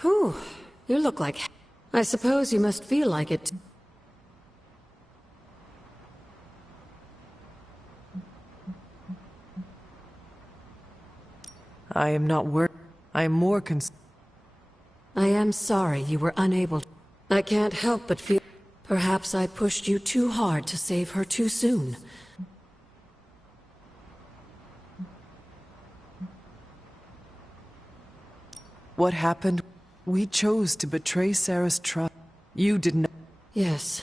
Whew, you look like... I suppose you must feel like it. I am not worried. I am more concerned. I am sorry you were unable to. I can't help but feel... Perhaps I pushed you too hard to save her too soon. What happened? We chose to betray Sarah's trust. You did not. Yes,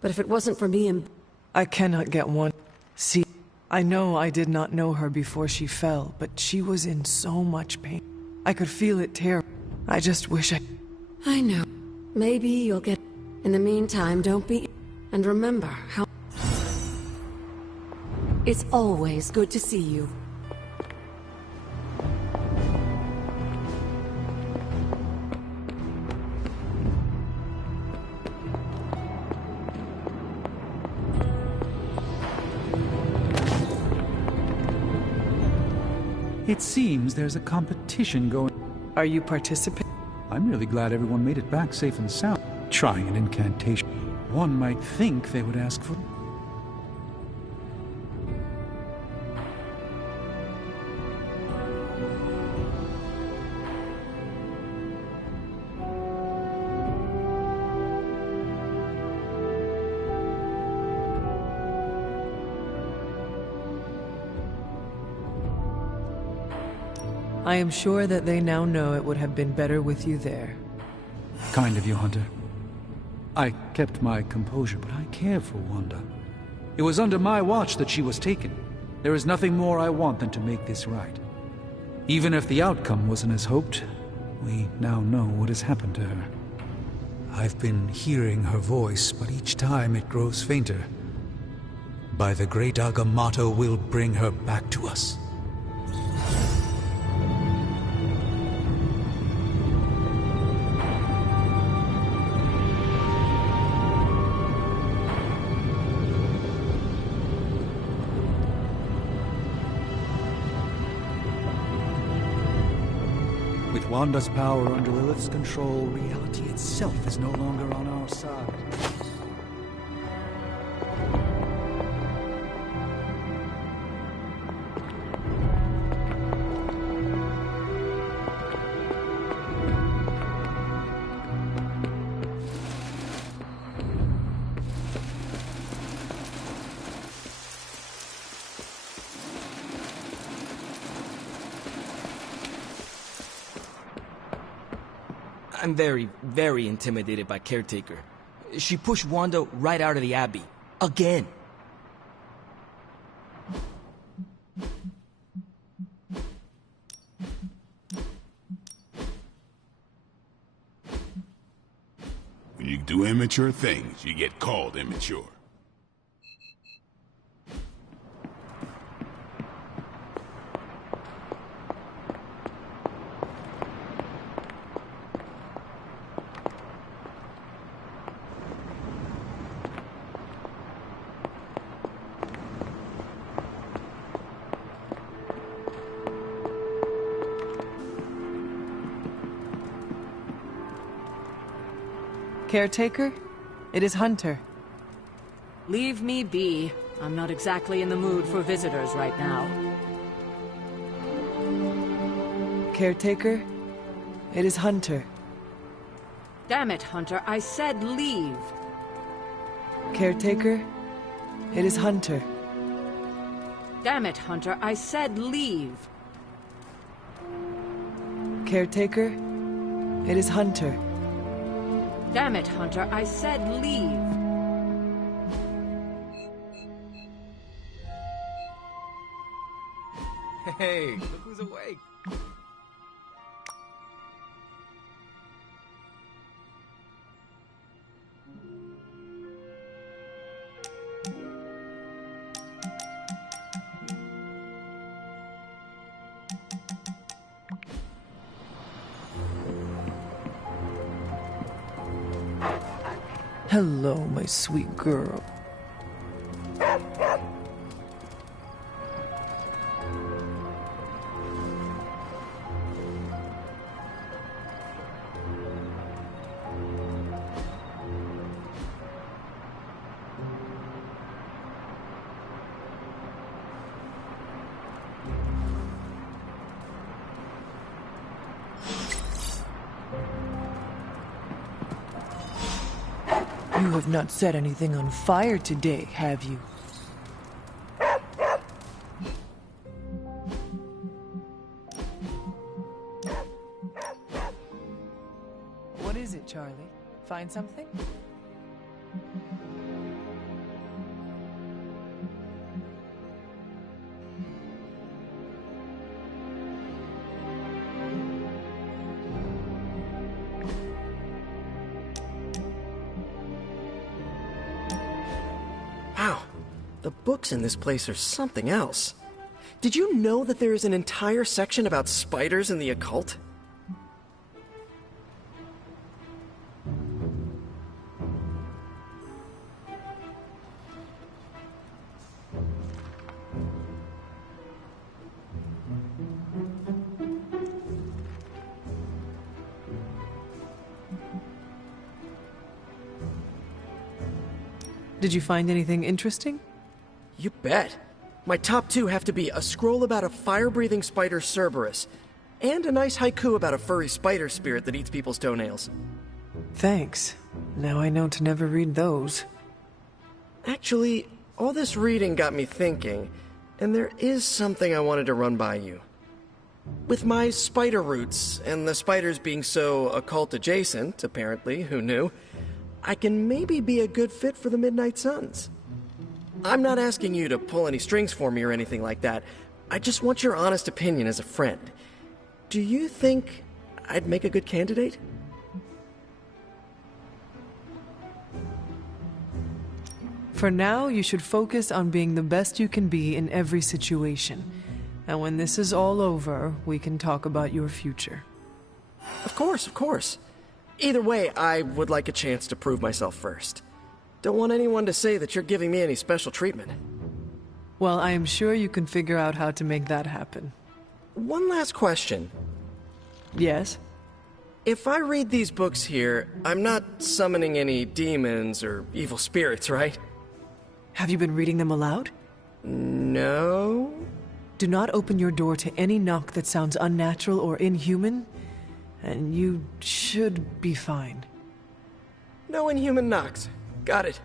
but if it wasn't for me and... I cannot get one. See, I know I did not know her before she fell, but she was in so much pain. I could feel it tear. I just wish I know. Maybe you'll get... In the meantime, don't be... And remember how... It's always good to see you. It seems there's a competition going. Are you participating? I'm really glad everyone made it back safe and sound. Trying an incantation. One might think they would ask for... I am sure that they now know it would have been better with you there. Kind of you, Hunter. I kept my composure, but I care for Wanda. It was under my watch that she was taken. There is nothing more I want than to make this right. Even if the outcome wasn't as hoped, we now know what has happened to her. I've been hearing her voice, but each time it grows fainter. By the great Agamotto will bring her back to us. With Wanda's power under Lilith's control, reality itself is no longer on our side. I'm very, very intimidated by Caretaker. She pushed Wanda right out of the Abbey. Again. When you do immature things, you get called immature. Caretaker? It is Hunter. Leave me be. I'm not exactly in the mood for visitors right now. Caretaker? It is Hunter. Damn it, Hunter. I said leave. Caretaker? It is Hunter. Damn it, Hunter. I said leave. Caretaker? It is Hunter. Damn it, Hunter. I said leave. Hey, look who's awake. Hello, my sweet girl. You have not set anything on fire today, have you? What is it, Charlie? Find something? Wow, the books in this place are something else. Did you know that there is an entire section about spiders and the occult? Did you find anything interesting? You bet. My top two have to be a scroll about a fire-breathing spider Cerberus, and a nice haiku about a furry spider spirit that eats people's toenails. Thanks. Now I know to never read those. Actually, all this reading got me thinking, and there is something I wanted to run by you. With my spider roots, and the spiders being so occult adjacent, apparently, who knew, I can maybe be a good fit for the Midnight Suns. I'm not asking you to pull any strings for me or anything like that. I just want your honest opinion as a friend. Do you think I'd make a good candidate? For now, you should focus on being the best you can be in every situation. And when this is all over, we can talk about your future. Of course, of course. Either way, I would like a chance to prove myself first. Don't want anyone to say that you're giving me any special treatment. Well, I am sure you can figure out how to make that happen. One last question. Yes? If I read these books here, I'm not summoning any demons or evil spirits, right? Have you been reading them aloud? No? Do not open your door to any knock that sounds unnatural or inhuman, and you should be fine. No inhuman knocks. Got it.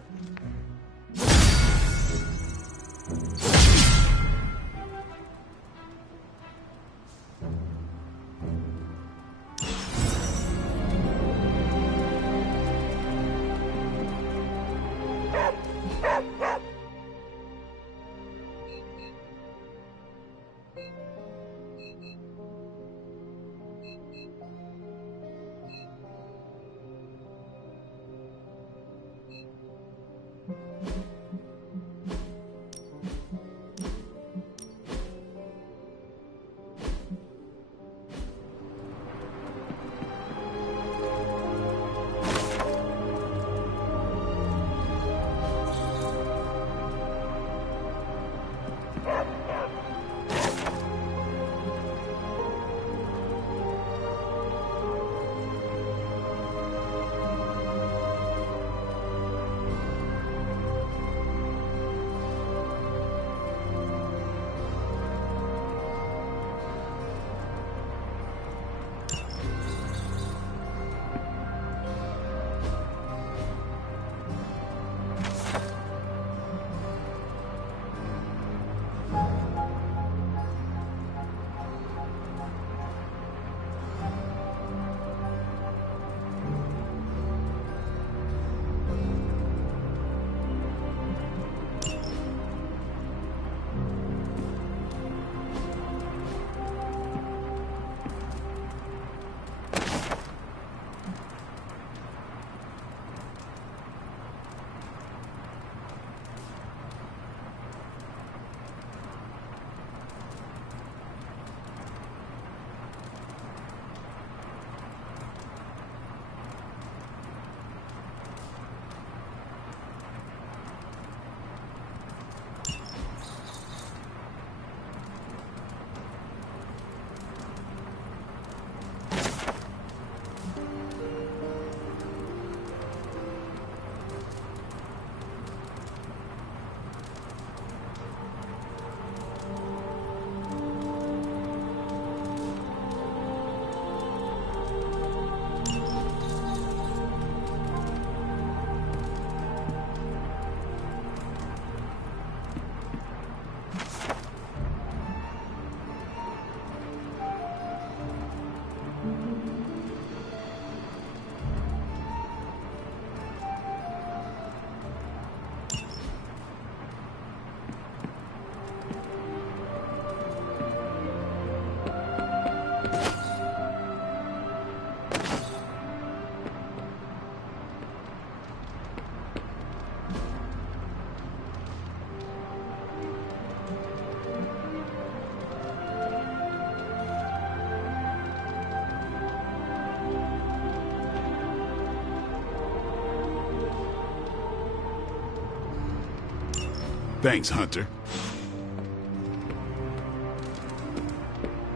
Thanks, Hunter.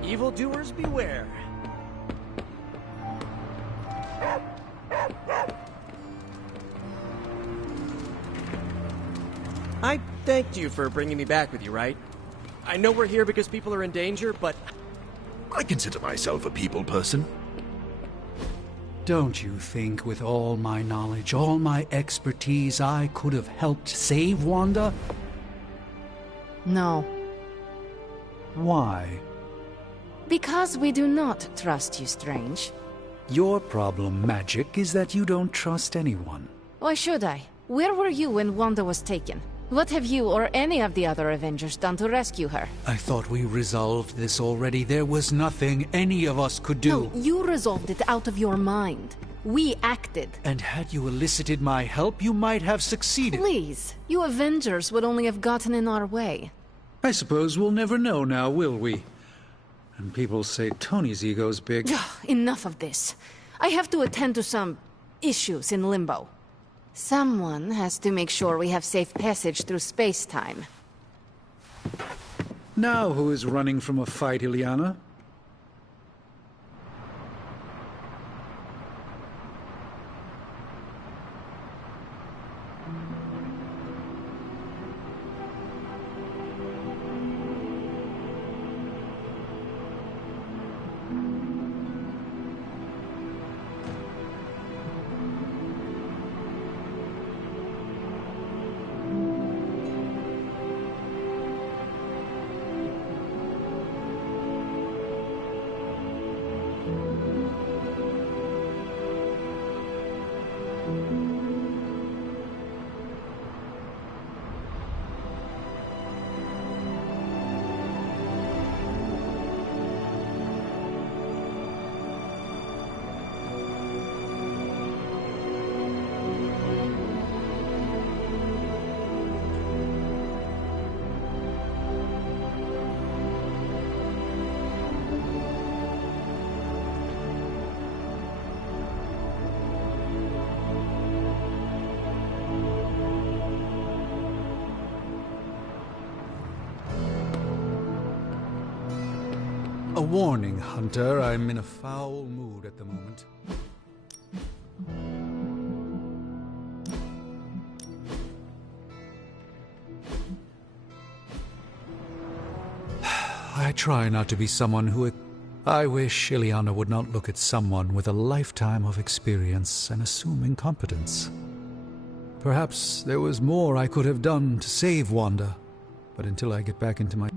Evildoers beware. I thanked you for bringing me back with you, right? I know we're here because people are in danger, but I consider myself a people person. Don't you think with all my knowledge, all my expertise, I could have helped save Wanda? No. Why? Because we do not trust you, Strange. Your problem, Magic, is that you don't trust anyone. Why should I? Where were you when Wanda was taken? What have you or any of the other Avengers done to rescue her? I thought we resolved this already. There was nothing any of us could do. No, you resolved it out of your mind. We acted. And had you elicited my help, you might have succeeded. Please, you Avengers would only have gotten in our way. I suppose we'll never know now, will we? And people say Tony's ego's big. Enough of this. I have to attend to some issues in Limbo. Someone has to make sure we have safe passage through space-time. Now who is running from a fight, Illyana? A warning, Hunter. I'm in a foul mood at the moment. I try not to be someone who... I wish Illyana would not look at someone with a lifetime of experience and assume incompetence. Perhaps there was more I could have done to save Wanda, but until I get back into my...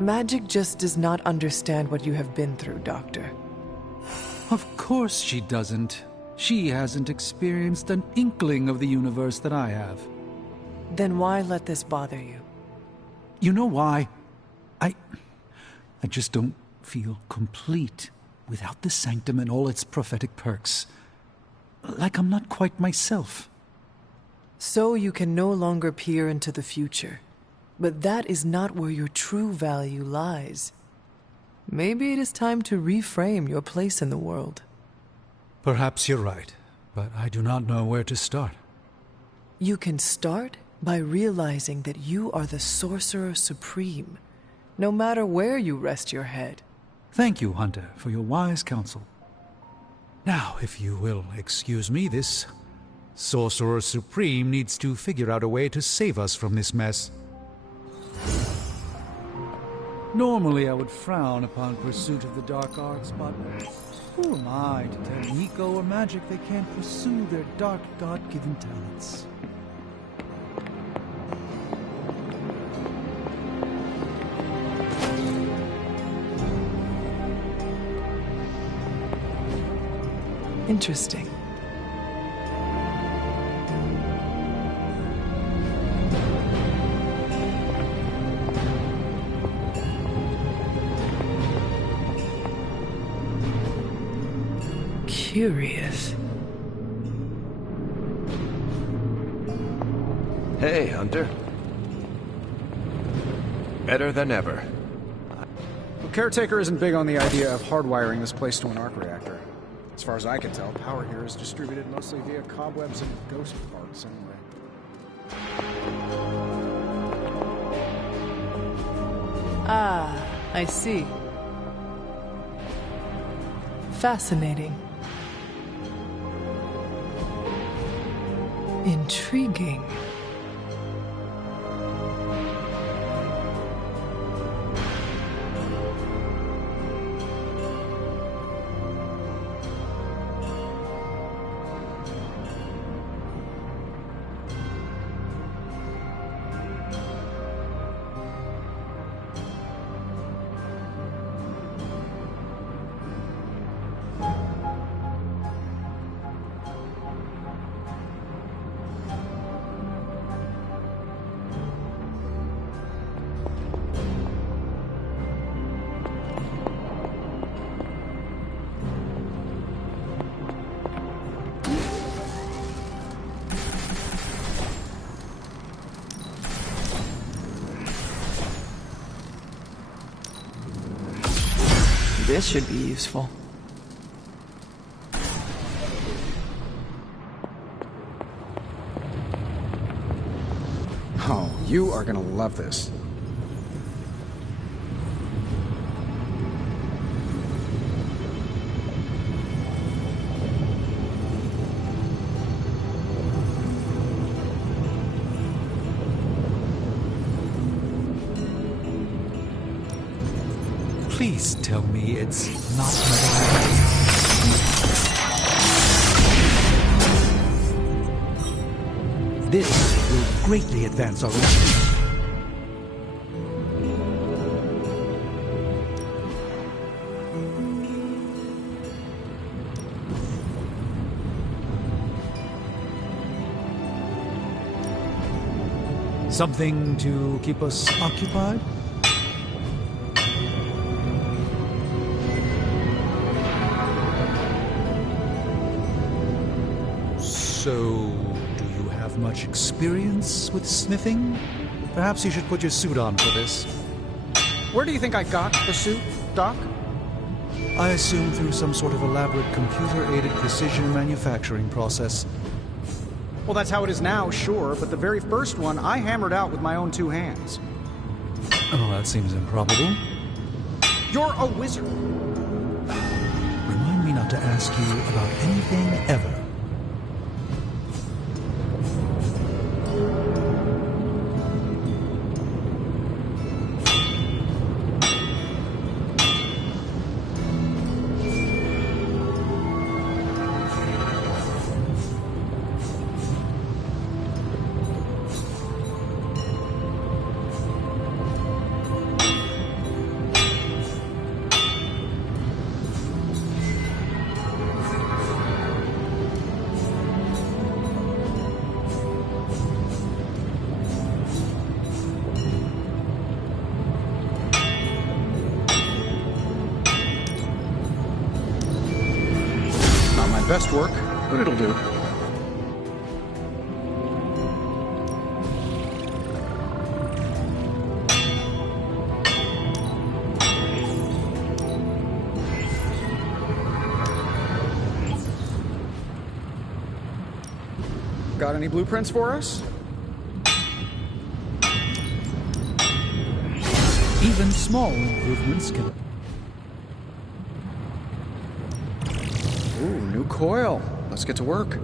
Magic just does not understand what you have been through, Doctor. Of course she doesn't. She hasn't experienced an inkling of the universe that I have. Then why let this bother you? You know why? I just don't feel complete without the sanctum and all its prophetic perks. Like I'm not quite myself. So you can no longer peer into the future. But that is not where your true value lies. Maybe it is time to reframe your place in the world. Perhaps you're right, but I do not know where to start. You can start by realizing that you are the Sorcerer Supreme, no matter where you rest your head. Thank you, Hunter, for your wise counsel. Now, if you will excuse me, this Sorcerer Supreme needs to figure out a way to save us from this mess. Normally I would frown upon pursuit of the dark arts, but who am I to tell Nico or Magic they can't pursue their dark God-given talents? Interesting. Curious. Hey, Hunter. Better than ever. Well, Caretaker isn't big on the idea of hardwiring this place to an arc reactor. As far as I can tell, power here is distributed mostly via cobwebs and ghost parts anyway. Ah, I see. Fascinating. Intriguing. This should be useful. Oh, you are gonna love this. Please tell me it's not another. This will greatly advance our relationship. Something to keep us occupied? So, do you have much experience with sniffing? Perhaps you should put your suit on for this. Where do you think I got the suit, Doc? I assume through some sort of elaborate computer-aided precision manufacturing process. Well, that's how it is now, sure, but the very first one I hammered out with my own 2 hands. Oh, that seems improbable. You're a wizard. Remind me not to ask you about anything ever. Best work, but it'll do. Got any blueprints for us? Even small improvements can... Ooh, new coil. Let's get to work.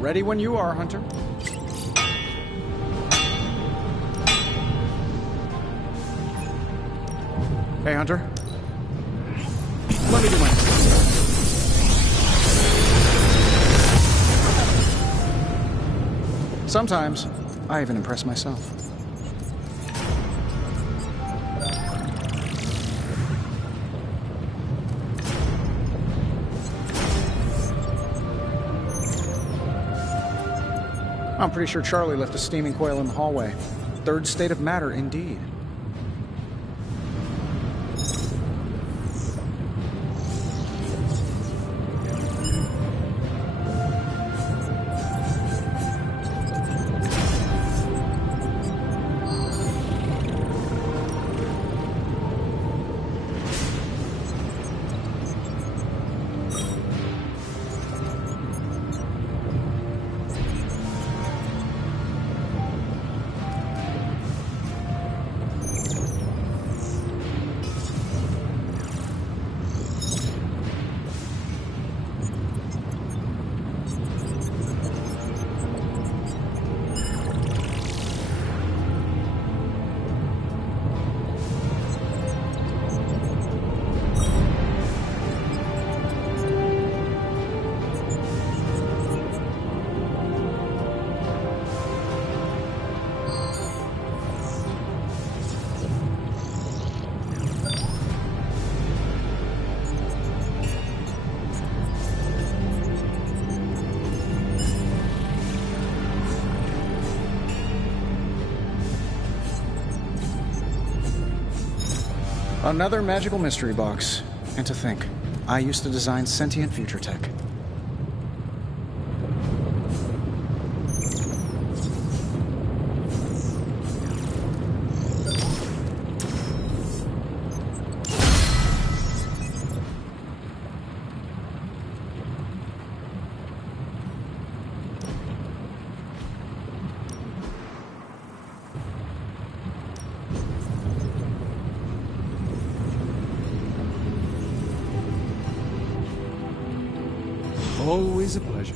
Ready when you are, Hunter. Hey, Hunter. Let me do mine. Sometimes, I even impress myself. I'm pretty sure Charlie left a steaming coil in the hallway. Third state of matter, indeed. Another magical mystery box. And to think, I used to design sentient future tech. Always a pleasure.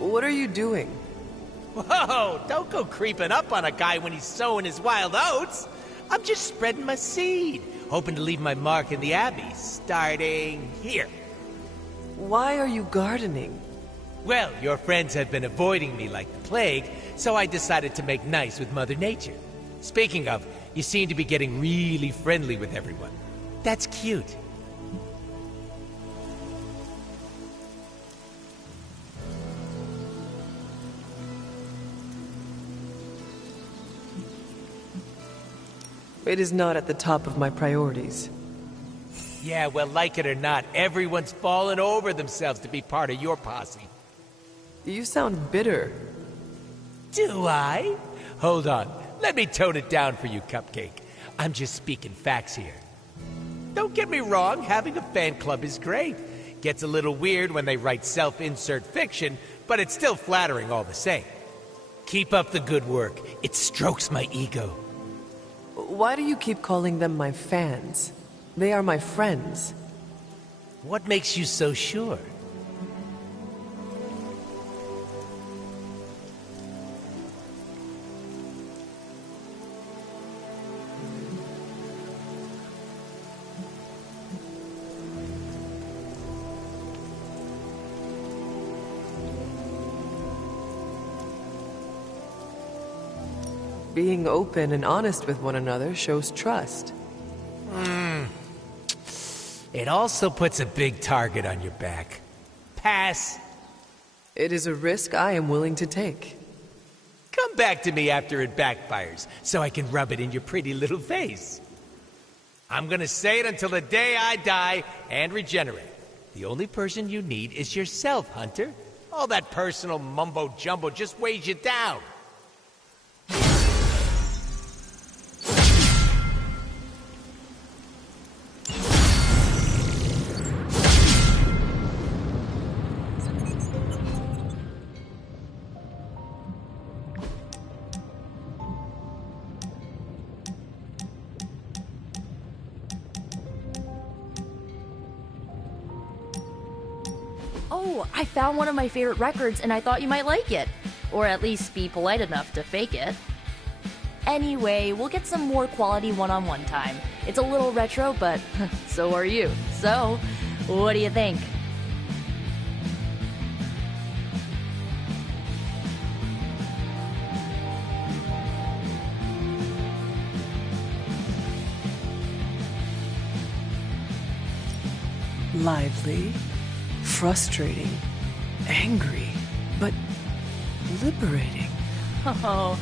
What are you doing? Whoa, don't go creeping up on a guy when he's sowing his wild oats. I'm just spreading my seed, hoping to leave my mark in the Abbey, starting here. Why are you gardening? Well, your friends have been avoiding me like the plague, so I decided to make nice with Mother Nature. Speaking of, you seem to be getting really friendly with everyone. That's cute. It is not at the top of my priorities. Yeah, well, like it or not, everyone's fallen over themselves to be part of your posse. You sound bitter. Do I? Hold on. Let me tone it down for you, Cupcake. I'm just speaking facts here. Don't get me wrong, having a fan club is great. Gets a little weird when they write self-insert fiction, but it's still flattering all the same. Keep up the good work. It strokes my ego. Why do you keep calling them my fans? They are my friends. What makes you so sure? Being open and honest with one another shows trust. It also puts a big target on your back. Pass. It is a risk I am willing to take. Come back to me after it backfires, so I can rub it in your pretty little face. I'm gonna say it until the day I die and regenerate. The only person you need is yourself, Hunter. All that personal mumbo-jumbo just weighs you down. Oh, I found one of my favorite records and I thought you might like it. Or at least be polite enough to fake it. Anyway, we'll get some more quality one-on-one time. It's a little retro, but so are you. So, what do you think? Lively, frustrating, angry, but liberating. Oh,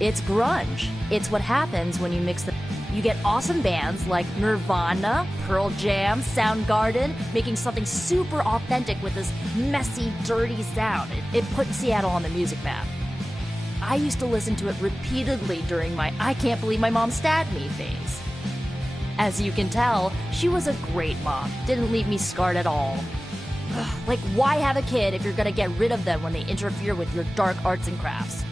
it's grunge. It's what happens when you mix the... You get awesome bands like Nirvana, Pearl Jam, Soundgarden, making something super authentic with this messy, dirty sound. It put Seattle on the music map. I used to listen to it repeatedly during my I can't believe my mom stabbed me phase. As you can tell, she was a great mom. Didn't leave me scarred at all. Ugh, like, why have a kid if you're gonna get rid of them when they interfere with your dark arts and crafts?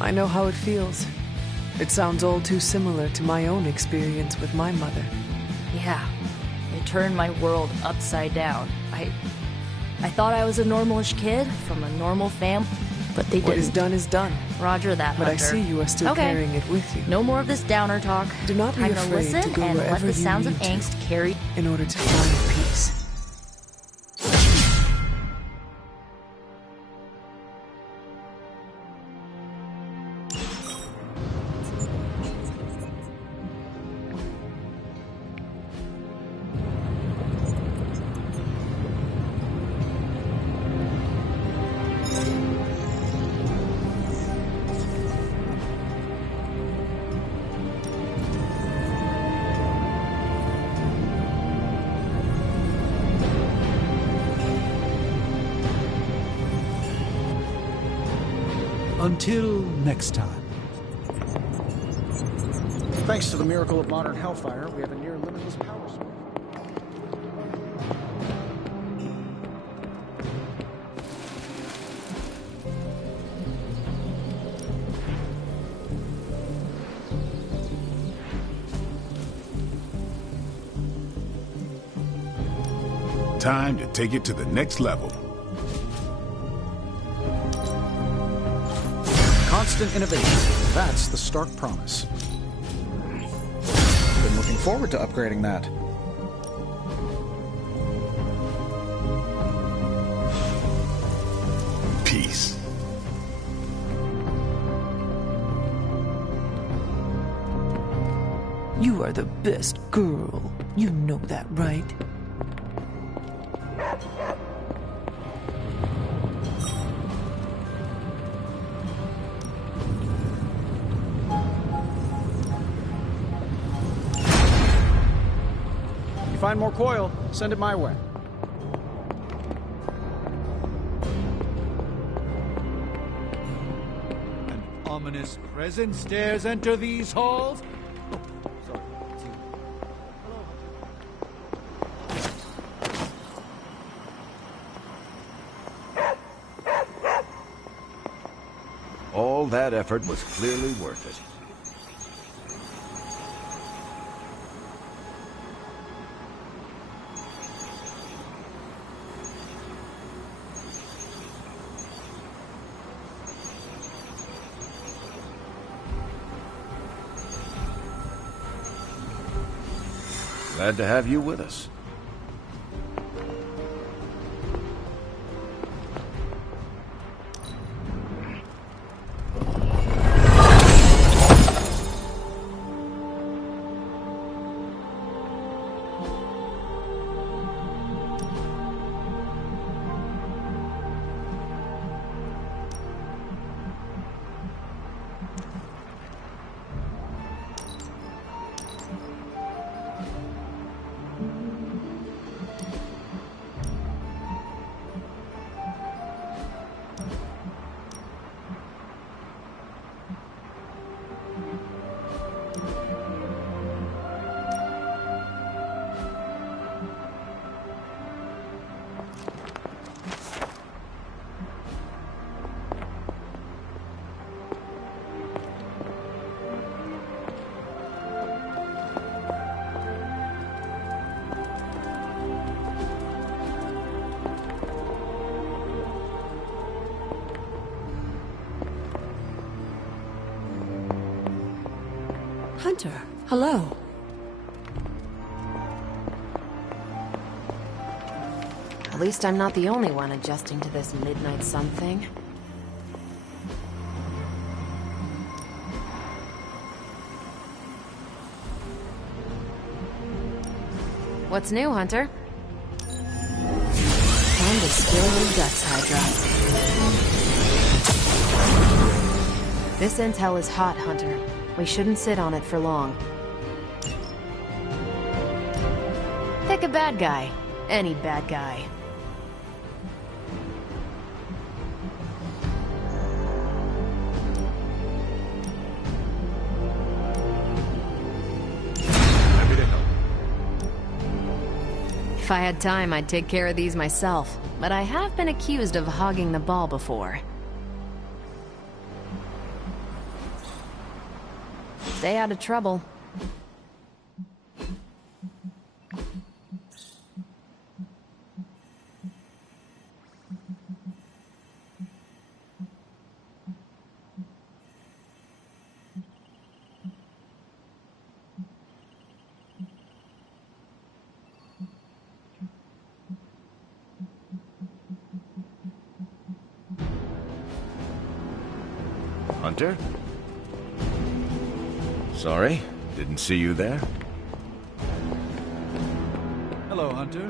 I know how it feels. It sounds all too similar to my own experience with my mother. Yeah, it turned my world upside down. I thought I was a normalish kid from a normal family, but they didn't. What is done is done. Roger that, But Hunter. I see you are still Okay. carrying it with you. No more of this downer talk. Do not be Time to afraid listen to go and let wherever the you sounds of need to angst carry. in order to find peace. Until next time. Thanks to the miracle of modern Hellfire, we have a near limitless power source. Time to take it to the next level. Constant innovation. That's the stark promise. Been looking forward to upgrading that. Peace. You are the best girl. You know that, right? You find more coil, send it my way. An ominous presence dares enter these halls? All that effort was clearly worth it. Glad to have you with us. Hunter, hello. At least I'm not the only one adjusting to this midnight sun thing. What's new, Hunter? Time to spill your guts, Hydra. This intel is hot, Hunter. We shouldn't sit on it for long. Pick a bad guy. Any bad guy. If I had time, I'd take care of these myself, but I have been accused of hogging the ball before. Stay out of trouble. Hunter? Sorry, didn't see you there. Hello, Hunter.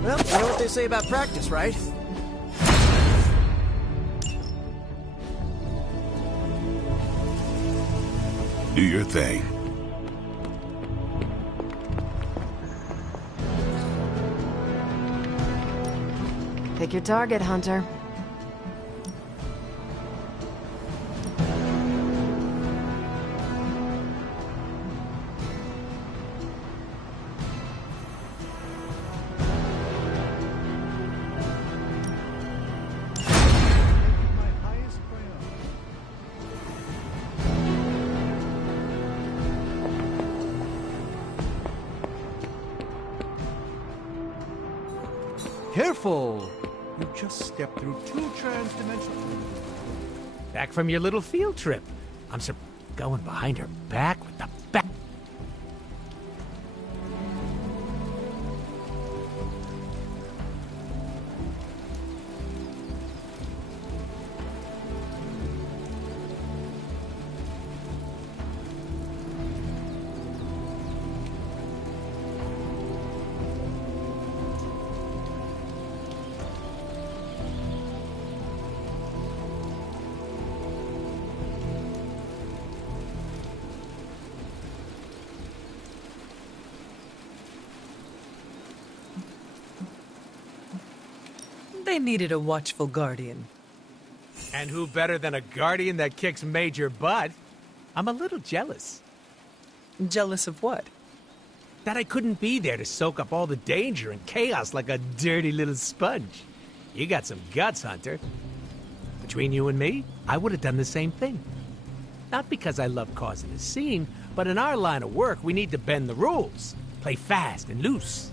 Well, you know what they say about practice, right? Do your thing. Pick your target, Hunter. Careful! You just stepped through 2 trans-dimensional... Back from your little field trip. I'm going behind her back with the back. They needed a watchful guardian. And who better than a guardian that kicks major butt? I'm a little jealous. Jealous of what? That I couldn't be there to soak up all the danger and chaos like a dirty little sponge. You got some guts, Hunter. Between you and me, I would have done the same thing. Not because I love causing a scene, but in our line of work, we need to bend the rules. Play fast and loose.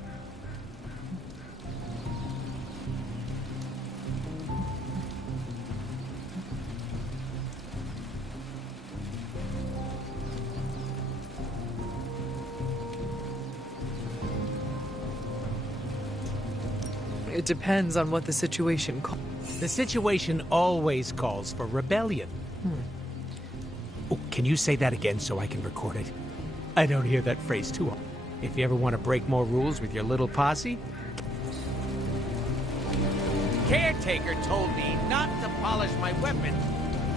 It depends on what the situation calls. The situation always calls for rebellion. Oh, can you say that again so I can record it? I don't hear that phrase too often. If you ever want to break more rules with your little posse. Caretaker told me not to polish my weapon.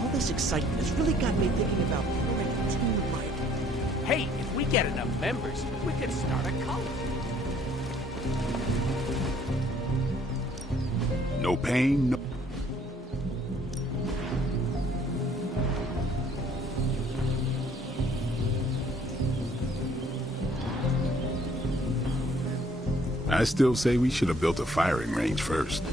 All this excitement has really got me thinking about forming a team fight. Hey, if we get enough members, we could start a cult. No pain, no... I still say we should have built a firing range first.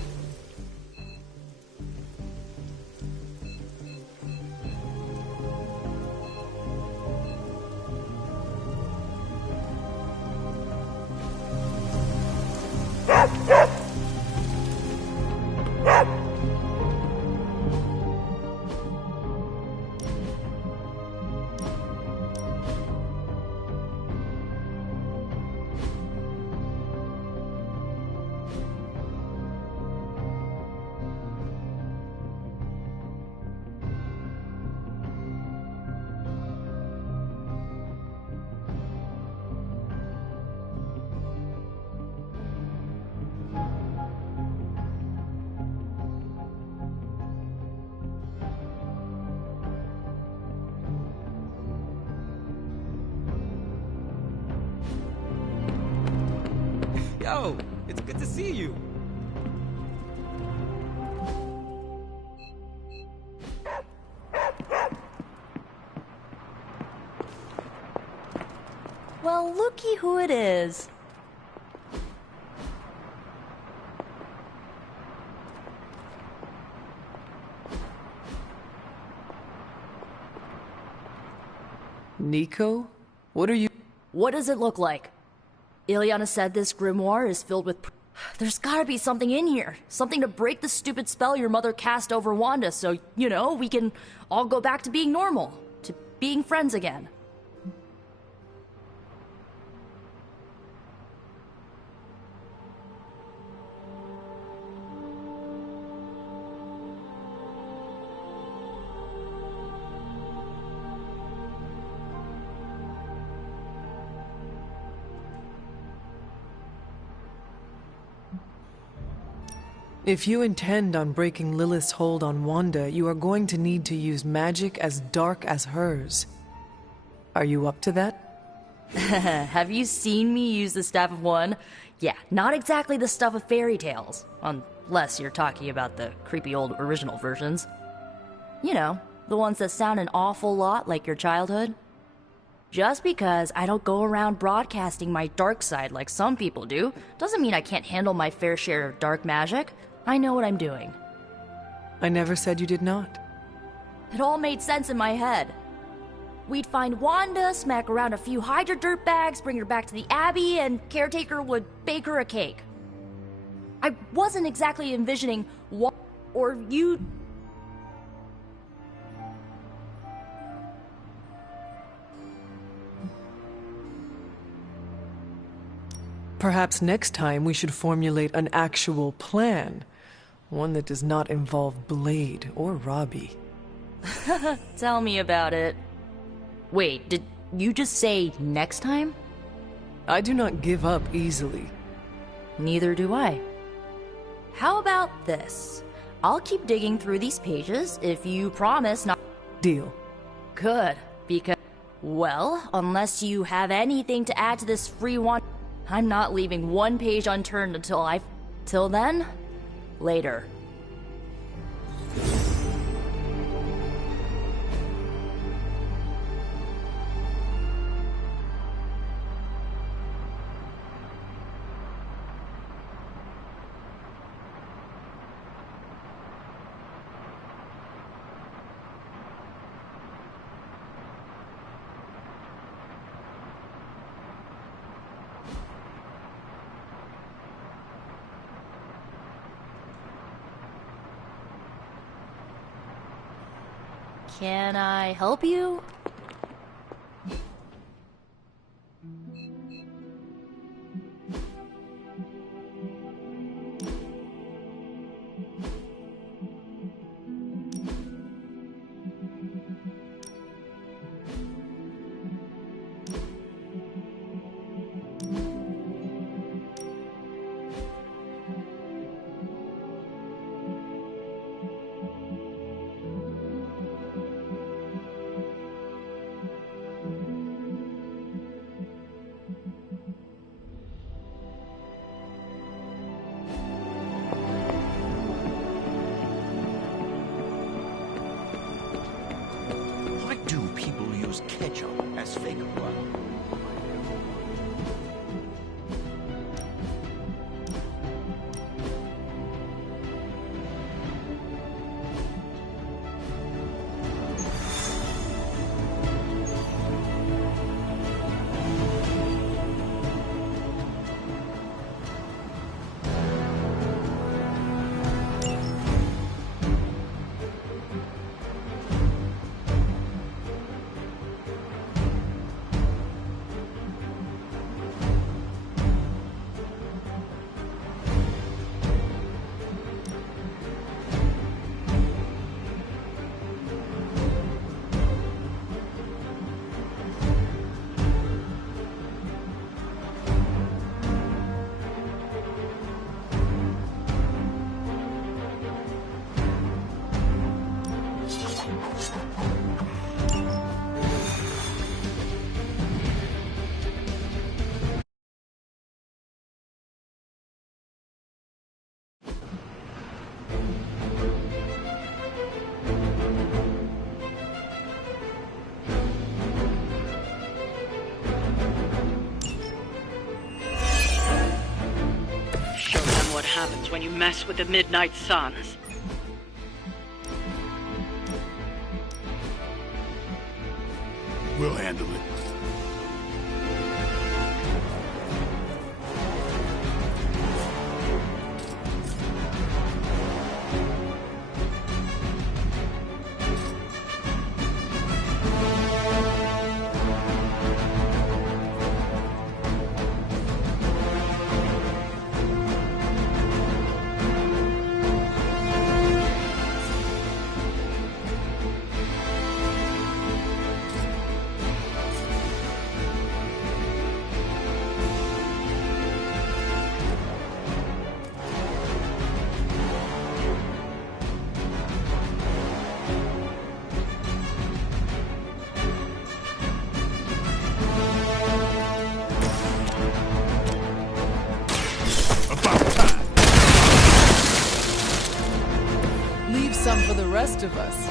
Yo, it's good to see you. Well, looky who it is. Nico? What are you... What does it look like? Ilyana said this grimoire is filled with... There's gotta be something in here. Something to break the stupid spell your mother cast over Wanda so, you know, we can all go back to being normal. To being friends again. If you intend on breaking Lilith's hold on Wanda, you are going to need to use magic as dark as hers. Are you up to that? Have you seen me use the Staff of One? Yeah, not exactly the stuff of fairy tales. Unless you're talking about the creepy old original versions. You know, the ones that sound an awful lot like your childhood. Just because I don't go around broadcasting my dark side like some people do, doesn't mean I can't handle my fair share of dark magic. I know what I'm doing. I never said you did not. It all made sense in my head. We'd find Wanda, smack around a few Hydra dirtbags, bring her back to the Abbey, and Caretaker would bake her a cake. I wasn't exactly envisioning or you... Perhaps next time we should formulate an actual plan. One that does not involve Blade or Robbie. Tell me about it. Wait, did you just say next time? I do not give up easily. Neither do I. How about this? I'll keep digging through these pages if you promise not... Deal. Good, because... Well, unless you have anything to add to this free one... I'm not leaving one page unturned until I... Till then, later. Can I help you? happens when you mess with the Midnight Suns. We'll handle it. Leave some for the rest of us.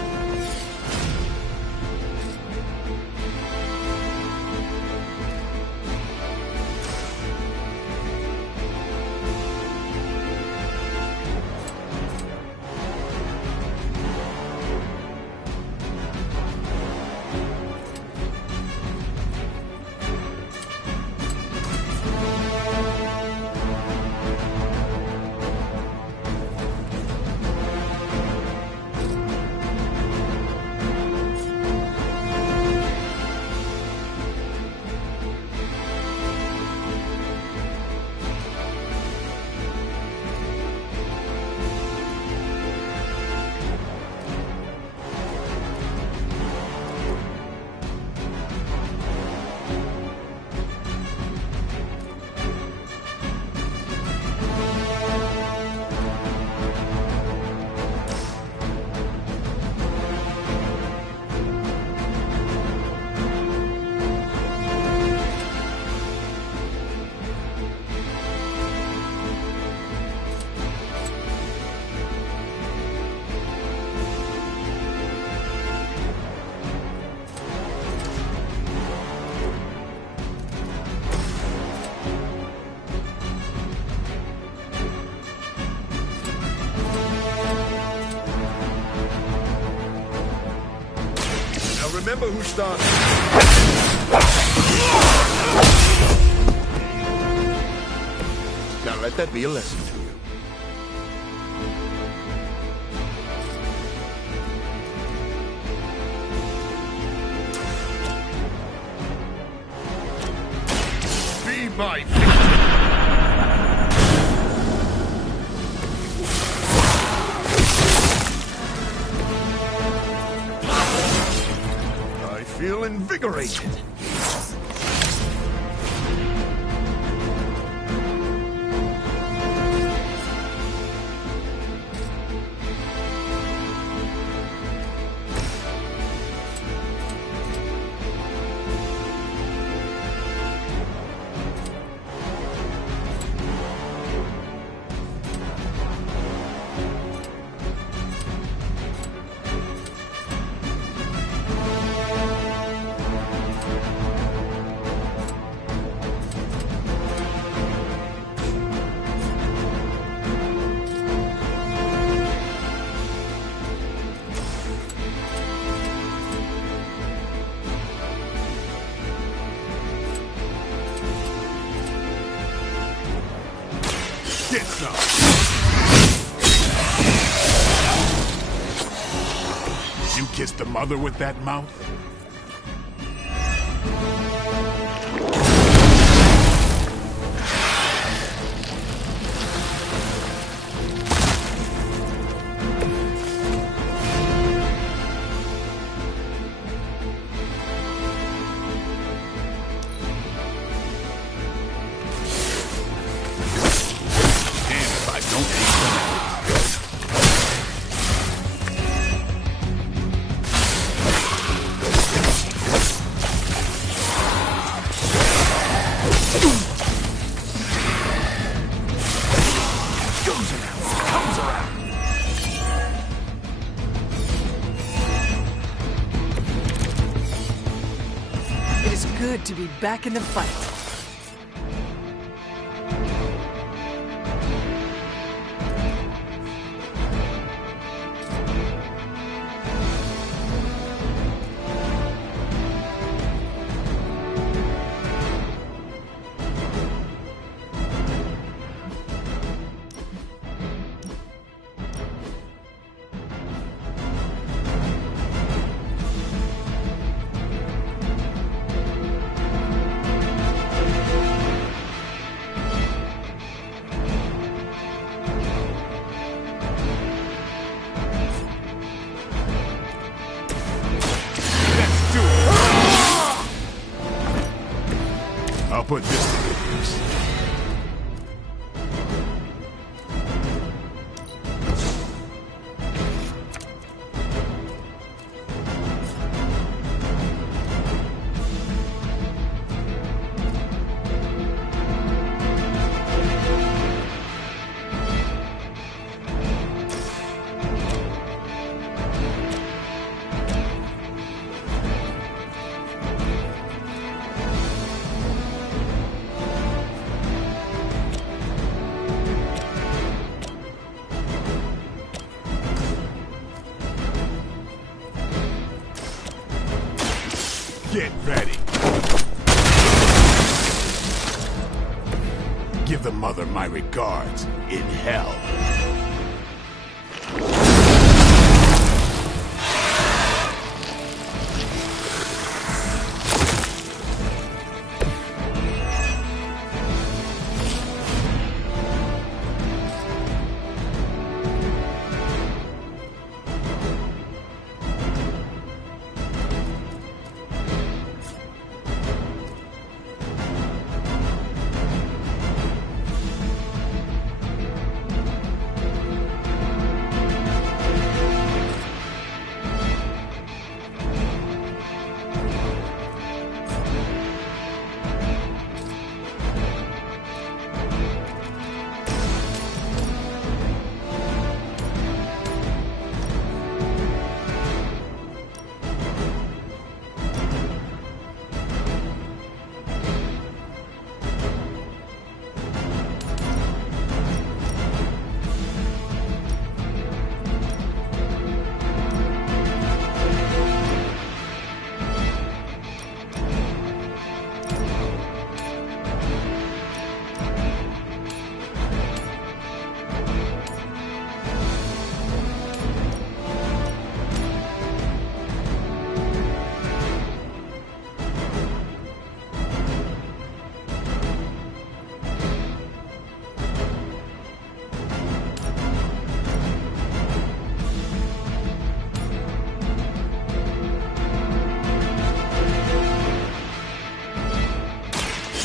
Remember who started. Now let that be a lesson to you. Be my victim. Feel invigorated. Get some. You kissed the mother with that mouth? Good to be back in the fight. put this to good use. Get ready. Give the mother my regards in hell.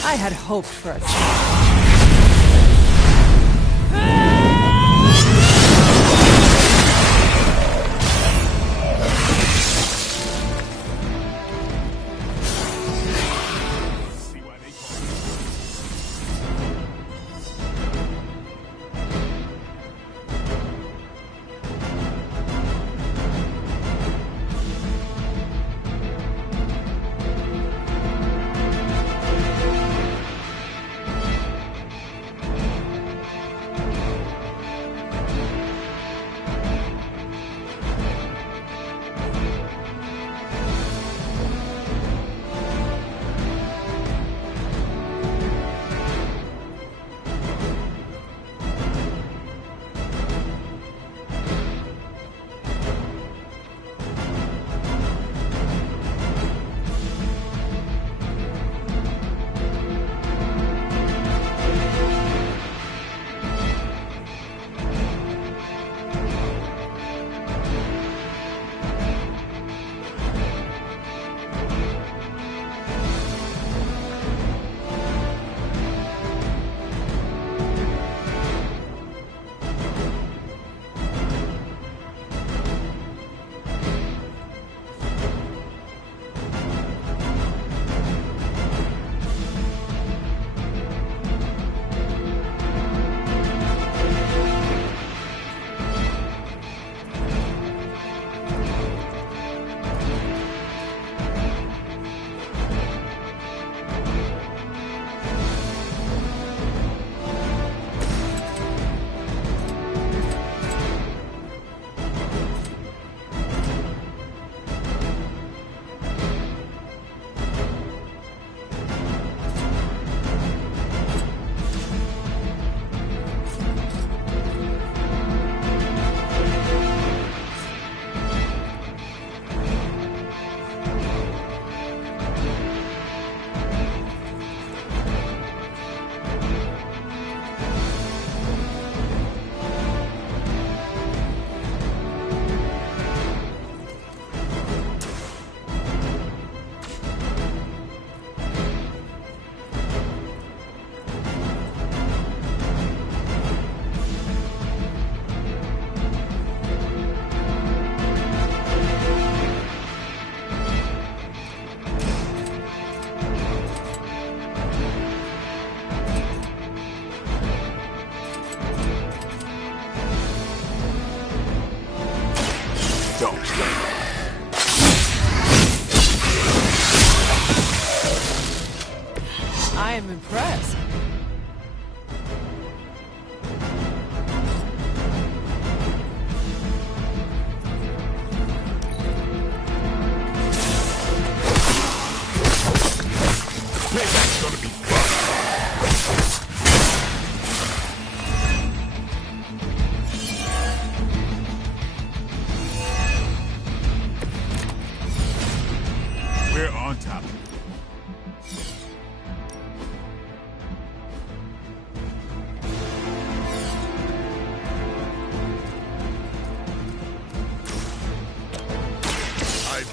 I had hoped for a change.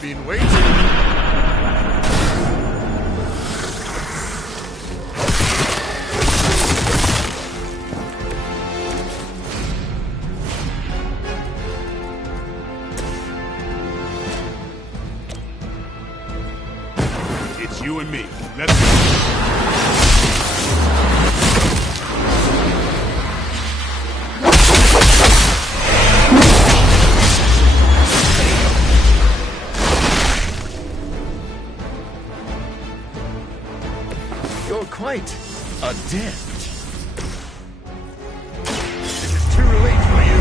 been waiting. It's you and me. Let's go. You're quite adept. This is too late for you.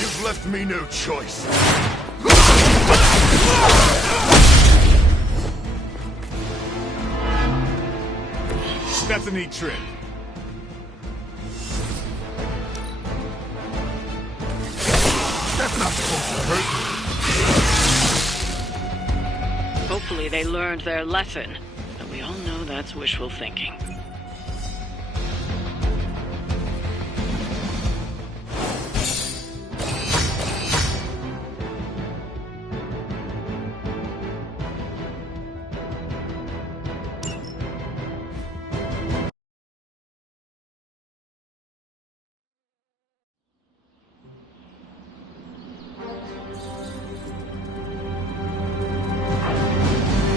You've left me no choice. That's a neat trick. That's not supposed to hurt. Hopefully they learned their lesson, but we all know that's wishful thinking.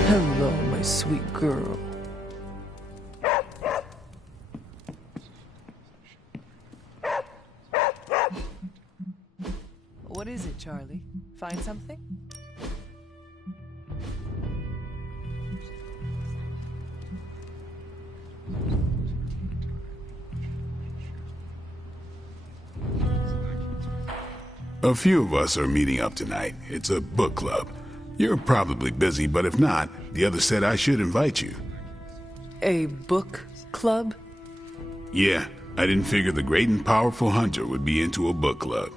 Hello, my sweet girl. What is it, Charlie? Find something? A few of us are meeting up tonight. It's a book club. You're probably busy, but if not, the others said I should invite you. A book club? Yeah, I didn't figure the great and powerful Hunter would be into a book club.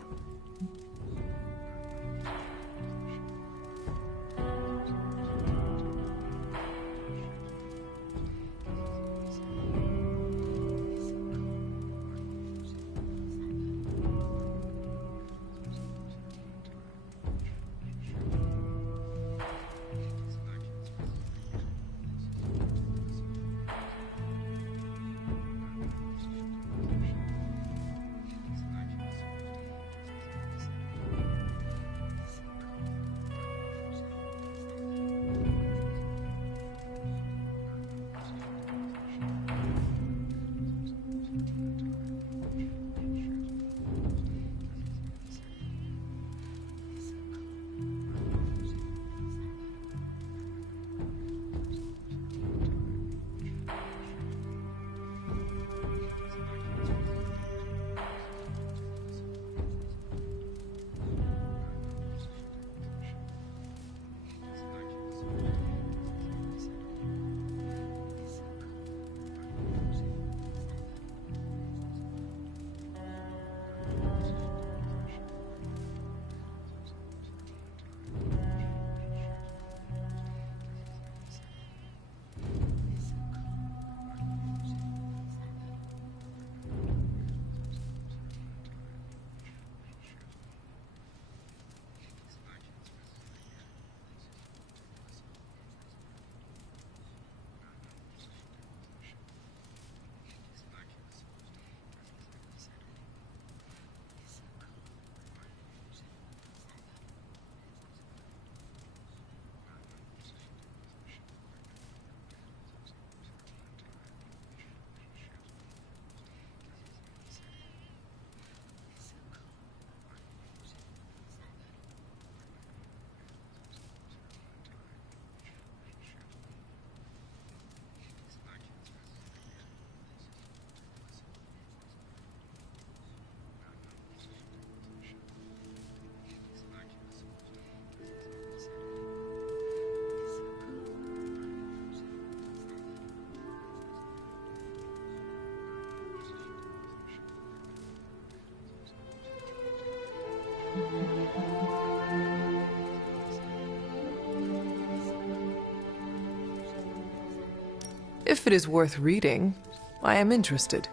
If it is worth reading, I am interested.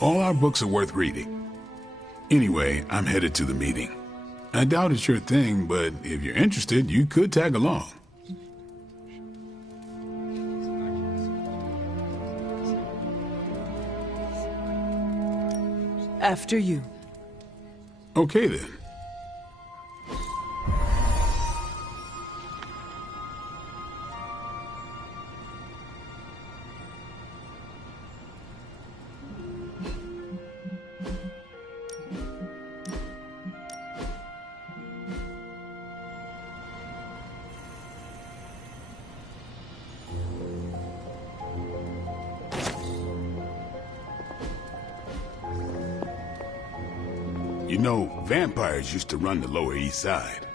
All our books are worth reading. Anyway, I'm headed to the meeting. I doubt it's your thing, but if you're interested, you could tag along. After you. Okay then. You know, vampires used to run the Lower East Side.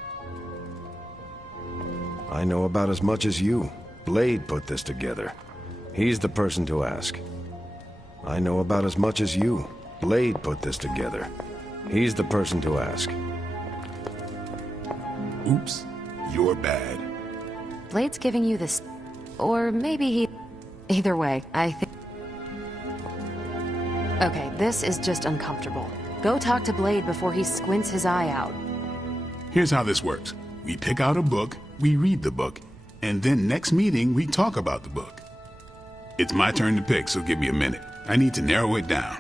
I know about as much as you. Blade put this together. He's the person to ask. I know about as much as you. Blade put this together. He's the person to ask. Oops, you're bad. Blade's giving you this... Or maybe he... Either way, I think... Okay, this is just uncomfortable. Go talk to Blade before he squints his eye out. Here's how this works. We pick out a book, we read the book, and then next meeting we talk about the book. It's my turn to pick, so give me a minute. I need to narrow it down.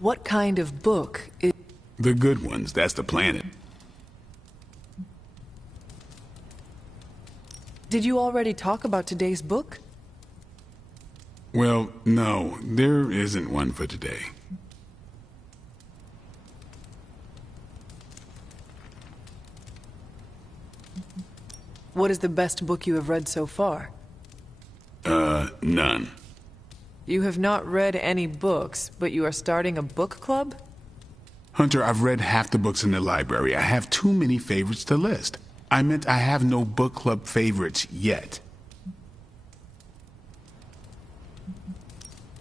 What kind of book is... The good ones, that's the planet. Did you already talk about today's book? Well, no, there isn't one for today. What is the best book you have read so far? None. You have not read any books, but you are starting a book club? Hunter, I've read half the books in the library. I have too many favorites to list. I meant I have no book club favorites yet.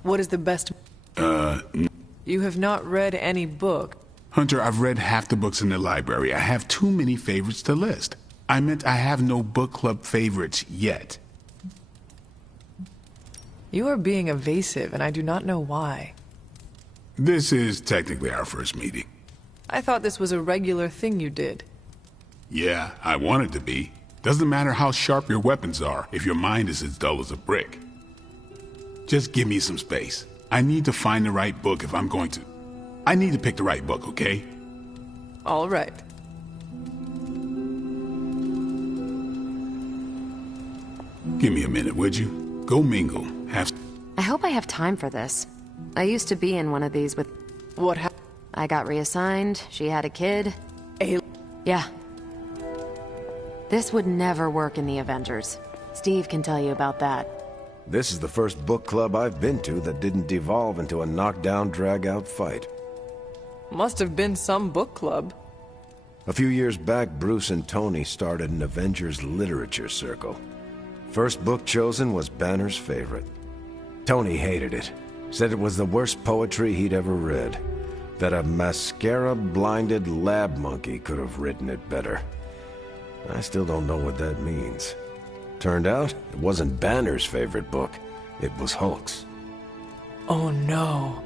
What is the best... You have not read any book. Hunter, I've read half the books in the library. I have too many favorites to list. I meant I have no book club favorites yet. You are being evasive, and I do not know why. This is technically our first meeting. I thought this was a regular thing you did. Yeah, I want it to be. Doesn't matter how sharp your weapons are if your mind is as dull as a brick. Just give me some space. I need to find the right book if I'm going to... I need to pick the right book, okay? All right. Give me a minute, would you? Go mingle. I hope I have time for this. I used to be in one of these with... What happened? I got reassigned, she had a kid. Yeah. This would never work in the Avengers. Steve can tell you about that. This is the first book club I've been to that didn't devolve into a knockdown, drag-out fight. Must have been some book club. A few years back, Bruce and Tony started an Avengers literature circle. First book chosen was Banner's favorite. Tony hated it. Said it was the worst poetry he'd ever read. That a mascara-blinded lab monkey could have written it better. I still don't know what that means. Turned out, it wasn't Banner's favorite book. It was Hulk's. Oh no.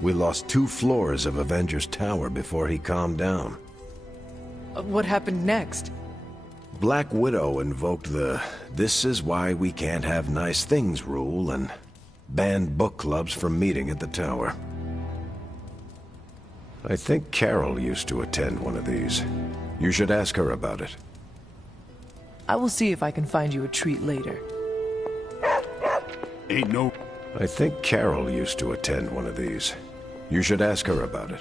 We lost 2 floors of Avengers Tower before he calmed down. What happened next? Black Widow invoked the "this is why we can't have nice things" rule and banned book clubs from meeting at the tower. I think Carol used to attend one of these. You should ask her about it. I will see if I can find you a treat later. Ain't no... I think Carol used to attend one of these. You should ask her about it.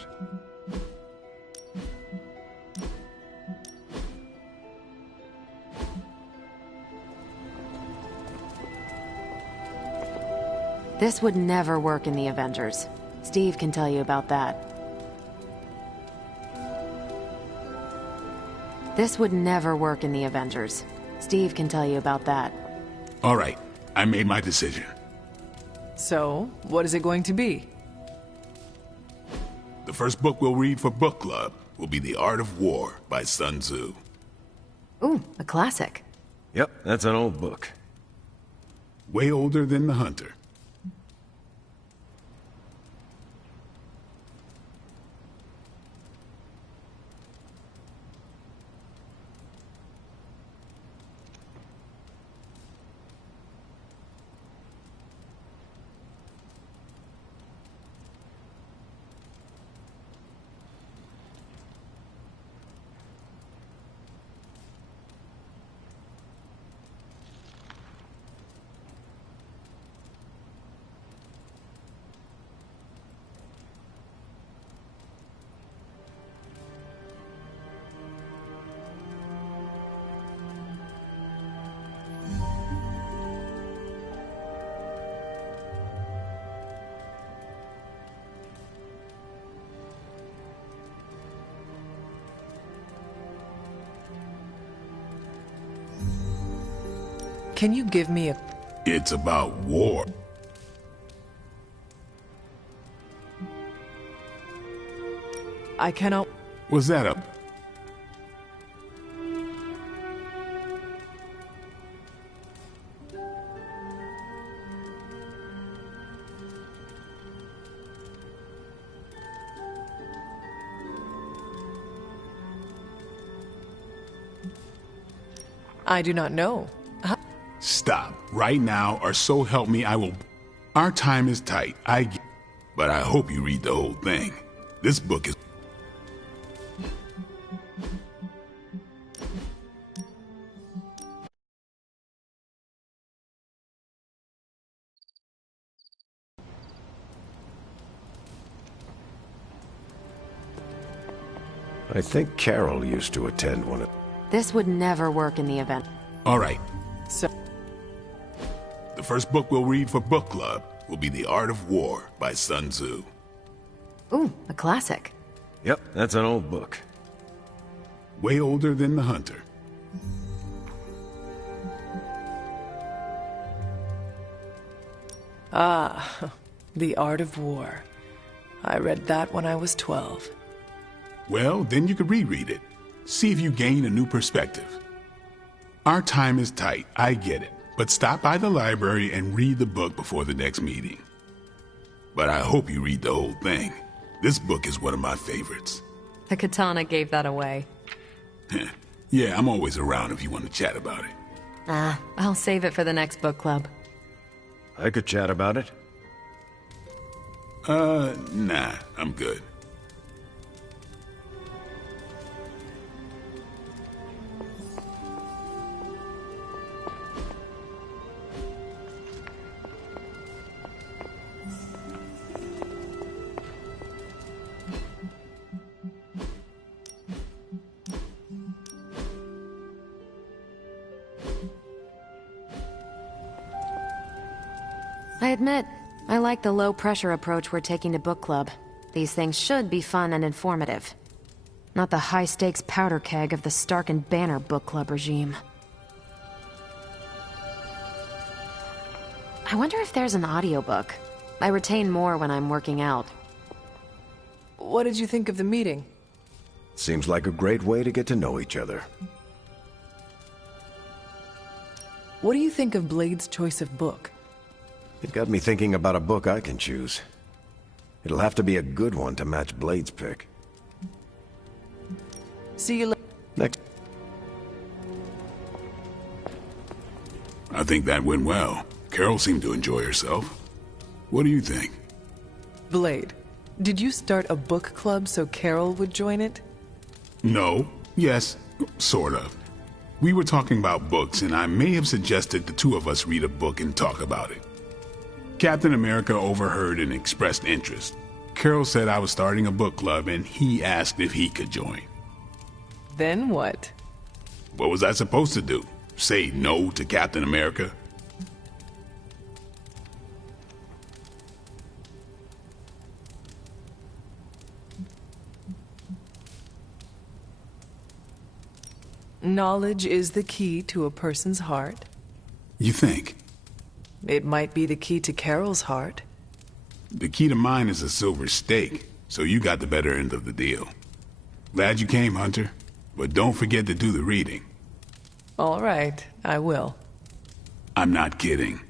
This would never work in the Avengers. Steve can tell you about that. This would never work in the Avengers. Steve can tell you about that. All right, I made my decision. So, what is it going to be? The first book we'll read for book club will be The Art of War by Sun Tzu. Ooh, a classic. Yep, that's an old book. Way older than The Hunter. Can you give me a... It's about war. I cannot... Was that a... I do not know. Stop right now, or so help me, I will... Our time is tight, but I hope you read the whole thing. This book is... I think Carol used to attend one of... This would never work in the event. All right. So... The first book we'll read for book club will be The Art of War by Sun Tzu. Ooh, a classic. Yep, that's an old book. Way older than The Hunter. Ah, The Art of War. I read that when I was 12. Well, then you could reread it. See if you gain a new perspective. Our time is tight, I get it. But stop by the library and read the book before the next meeting. But I hope you read the whole thing. This book is one of my favorites. The katana gave that away. Yeah, I'm always around if you want to chat about it. I'll save it for the next book club. I could chat about it. Nah, I'm good. I admit, I like the low-pressure approach we're taking to book club. These things should be fun and informative. Not the high-stakes powder keg of the Stark and Banner book club regime. I wonder if there's an audiobook. I retain more when I'm working out. What did you think of the meeting? Seems like a great way to get to know each other. What do you think of Blade's choice of book? It got me thinking about a book I can choose. It'll have to be a good one to match Blade's pick. See you later. Next. I think that went well. Carol seemed to enjoy herself. What do you think? Blade, did you start a book club so Carol would join it? No. Yes. Sort of. We were talking about books, and I may have suggested the two of us read a book and talk about it. Captain America overheard and expressed interest. Carol said I was starting a book club, and he asked if he could join. Then what? What was I supposed to do? Say no to Captain America? Knowledge is the key to a person's heart. You think? It might be the key to Carol's heart. The key to mine is a silver stake, so you got the better end of the deal. Glad you came, Hunter, but don't forget to do the reading. All right, I will. I'm not kidding.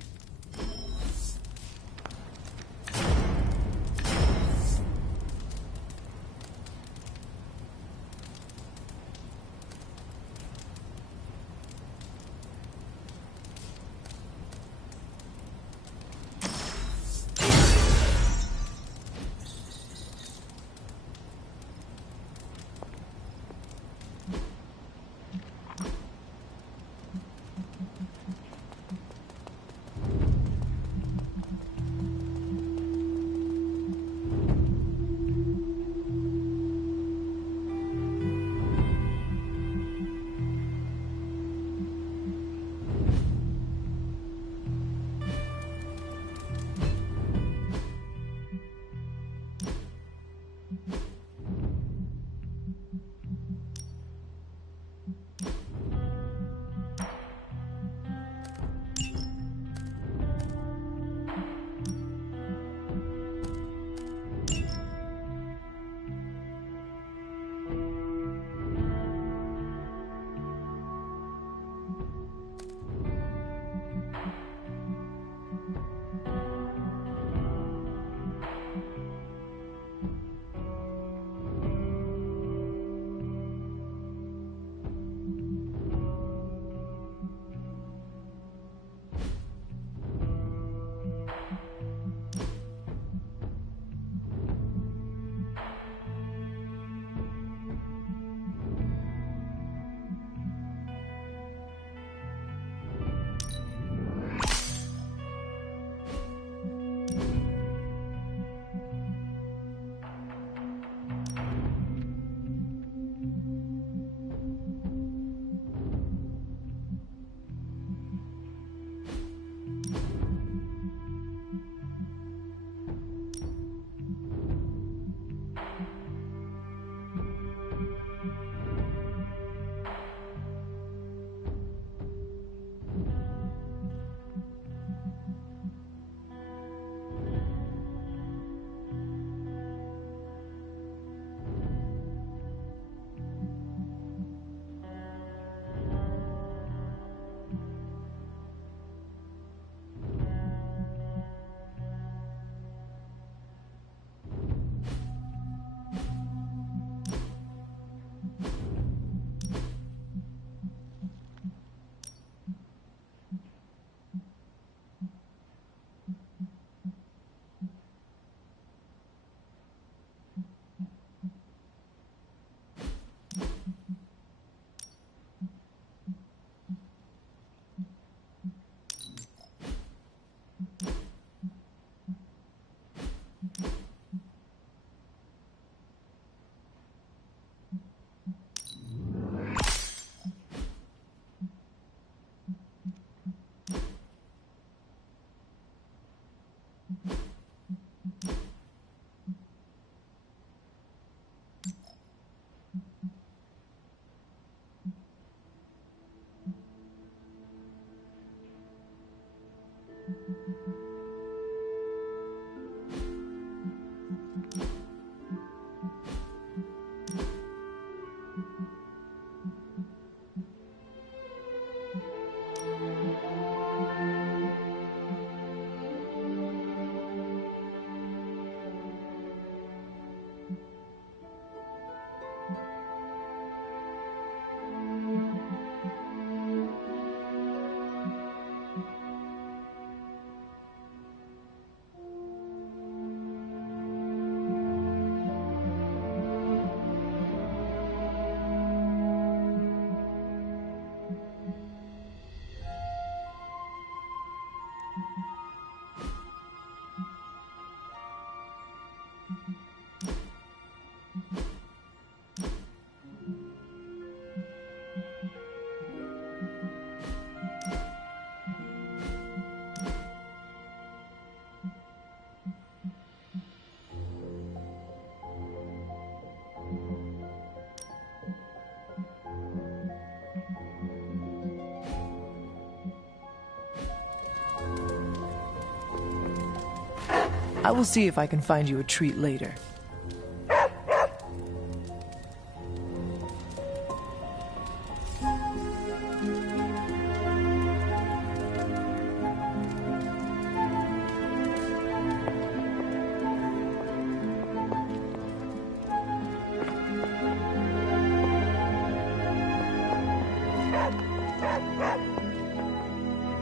I will see if I can find you a treat later.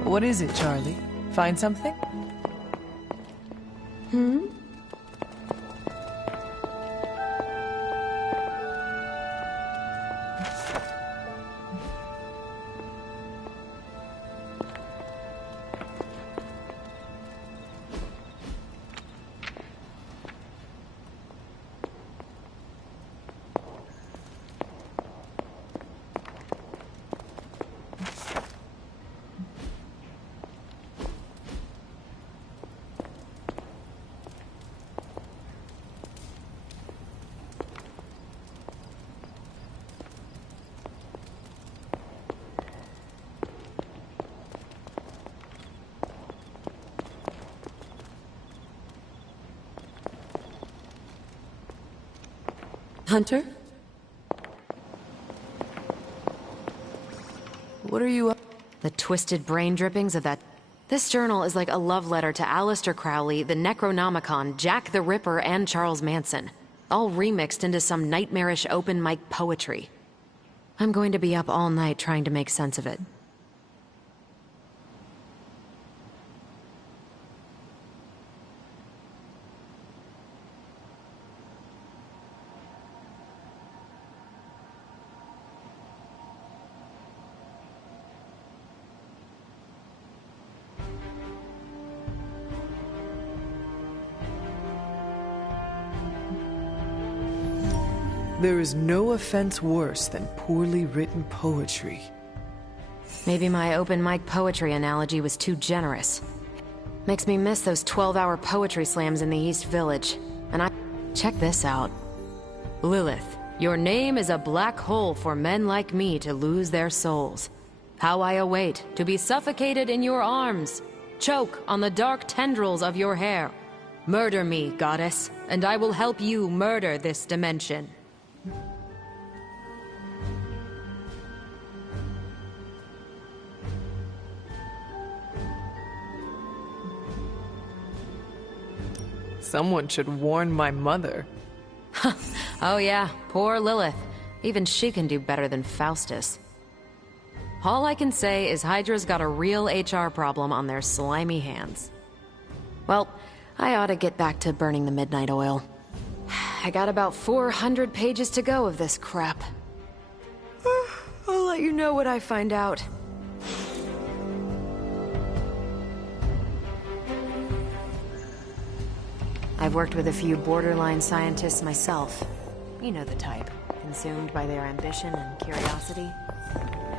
What is it, Charlie? Find something? Hunter? What are you up? The twisted brain drippings of that... This journal is like a love letter to Aleister Crowley, the Necronomicon, Jack the Ripper, and Charles Manson. All remixed into some nightmarish open mic poetry. I'm going to be up all night trying to make sense of it. There is no offense worse than poorly written poetry. Maybe my open mic poetry analogy was too generous. Makes me miss those 12-hour poetry slams in the East Village. And check this out. Lilith, your name is a black hole for men like me to lose their souls. How I await to be suffocated in your arms. Choke on the dark tendrils of your hair. Murder me, goddess, and I will help you murder this dimension. Someone should warn my mother. Oh yeah, poor Lilith. Even she can do better than Faustus. All I can say is Hydra's got a real HR problem on their slimy hands. Well, I ought to get back to burning the midnight oil. I got about 400 pages to go of this crap. I'll let you know what I find out. I've worked with a few borderline scientists myself. You know the type. Consumed by their ambition and curiosity.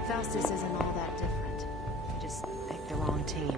Faustus isn't all that different. He just picked the wrong team.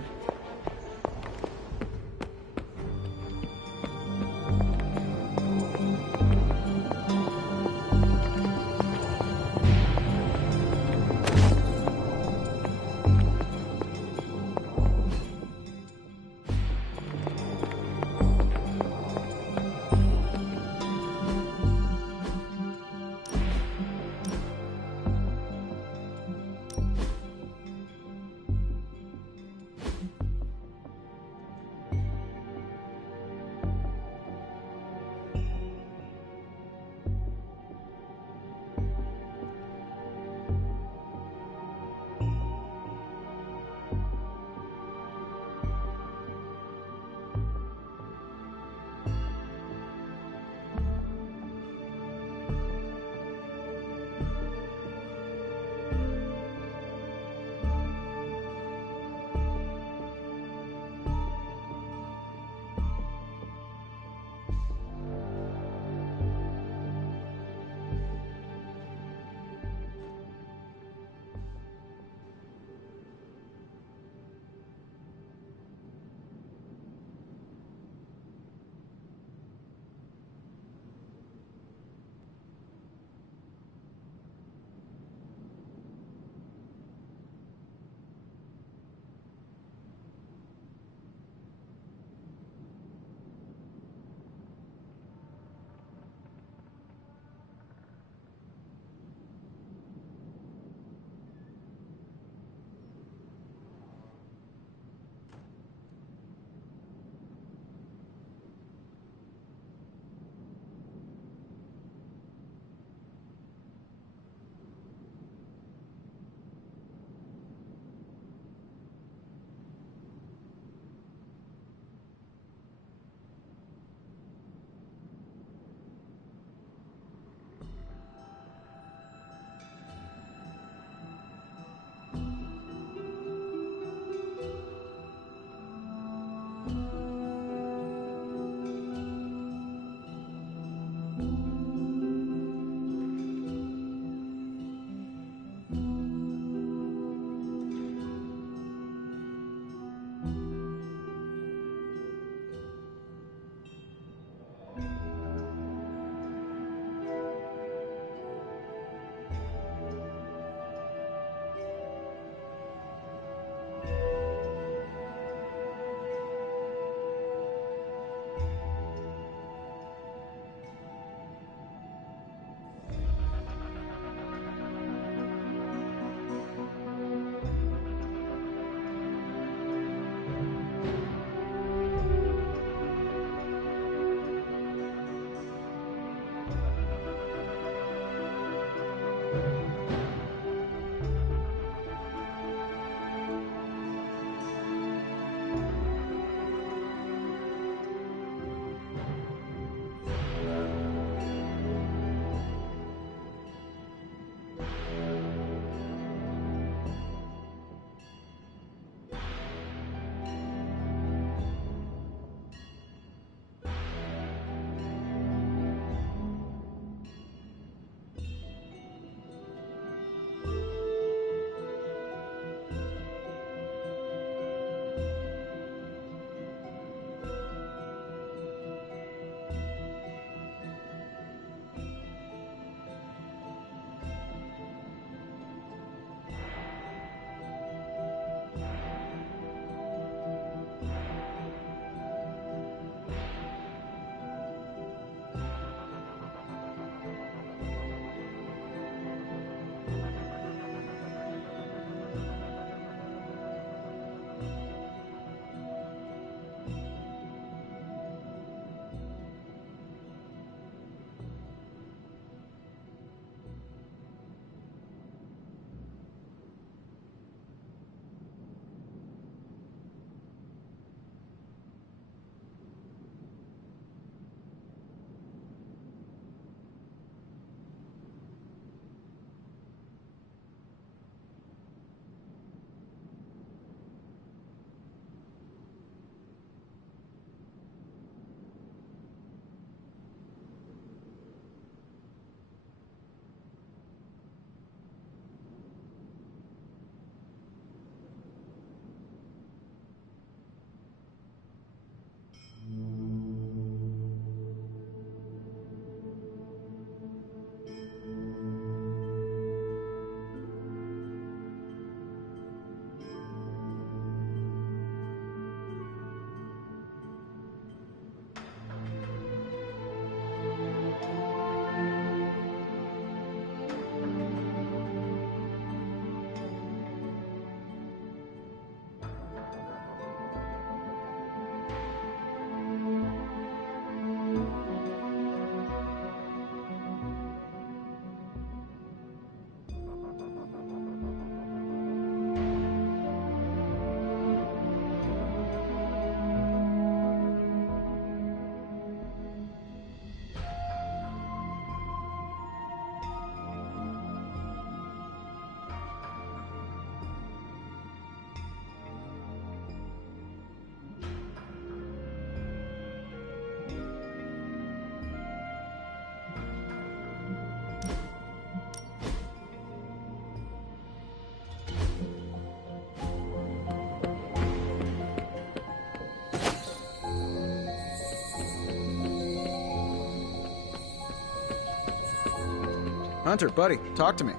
Hunter, buddy, talk to me.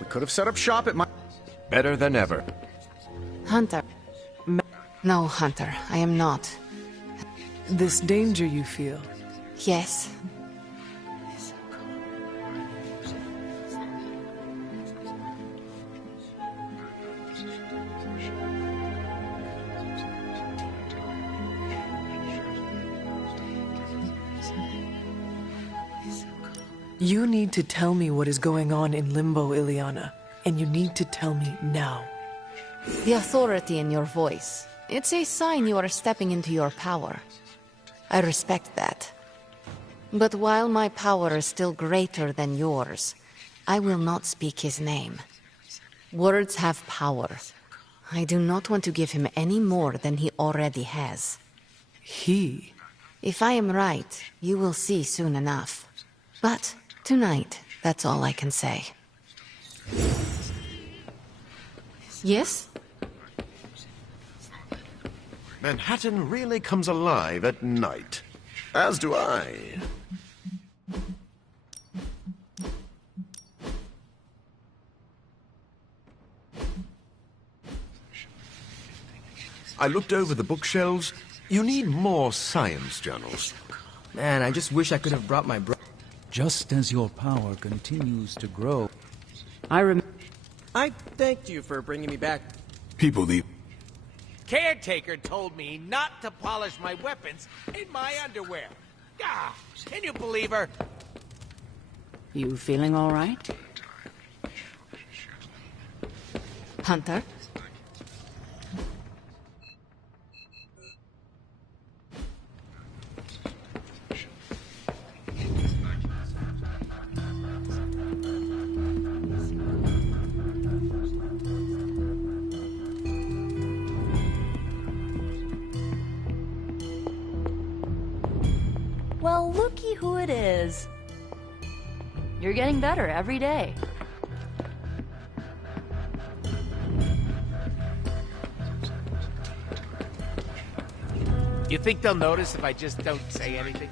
We could have set up shop at my... Better than ever. Hunter. No, Hunter, I am not. This danger you feel. Yes. You need to tell me what is going on in Limbo, Ileana. And you need to tell me now. The authority in your voice. It's a sign you are stepping into your power. I respect that. But while my power is still greater than yours, I will not speak his name. Words have power. I do not want to give him any more than he already has. He? If I am right, you will see soon enough. But tonight, that's all I can say. Yes? Manhattan really comes alive at night. As do I. I looked over the bookshelves. You need more science journals. Man, I just wish I could have brought my Just as your power continues to grow... I thanked you for bringing me back. People need... Caretaker told me not to polish my weapons in my underwear. Ah, can you believe her? You feeling all right? Hunter? Well, looky who it is. You're getting better every day. You think they'll notice if I just don't say anything?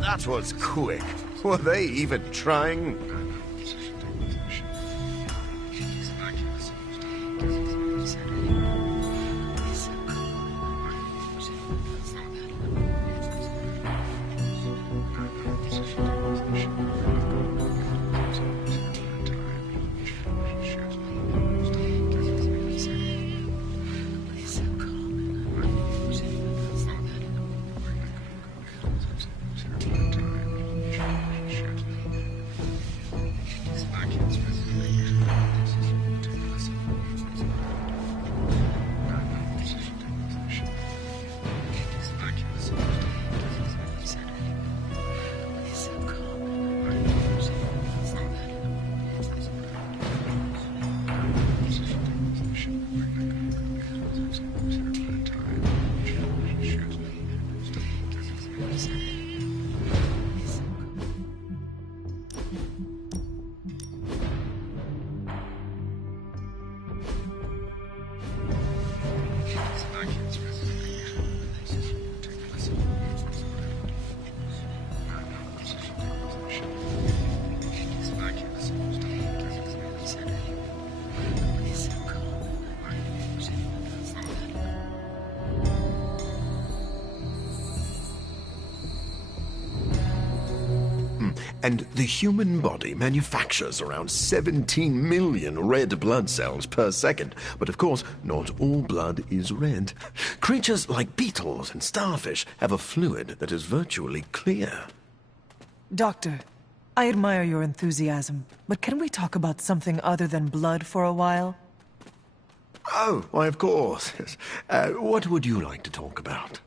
That was quick. Were they even trying? And the human body manufactures around 17 million red blood cells per second. But of course, not all blood is red. Creatures like beetles and starfish have a fluid that is virtually clear. Doctor, I admire your enthusiasm, but can we talk about something other than blood for a while? Oh, why, of course. Yes. What would you like to talk about?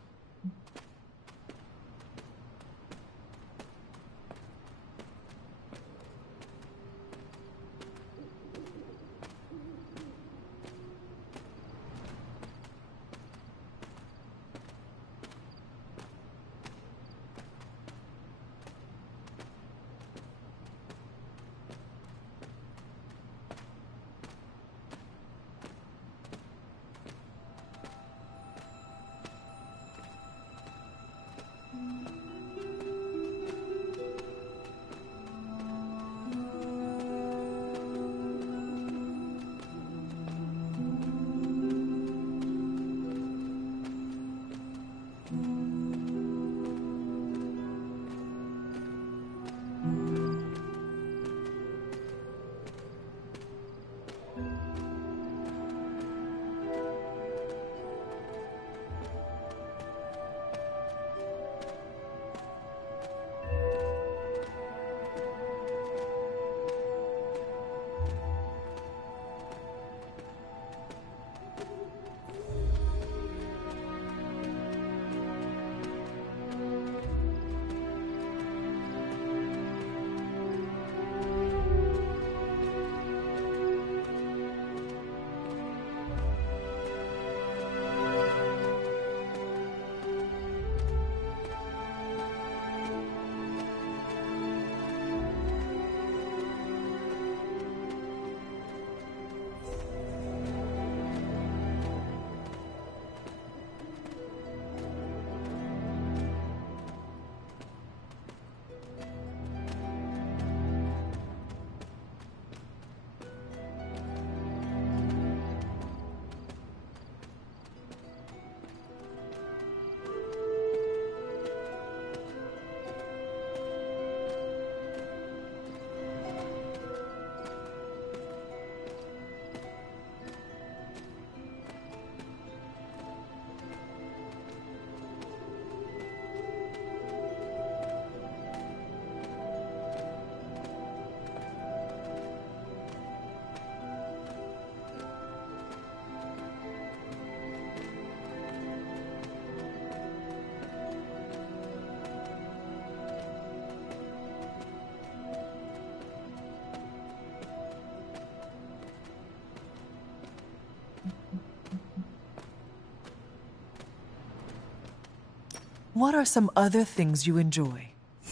What are some other things you enjoy?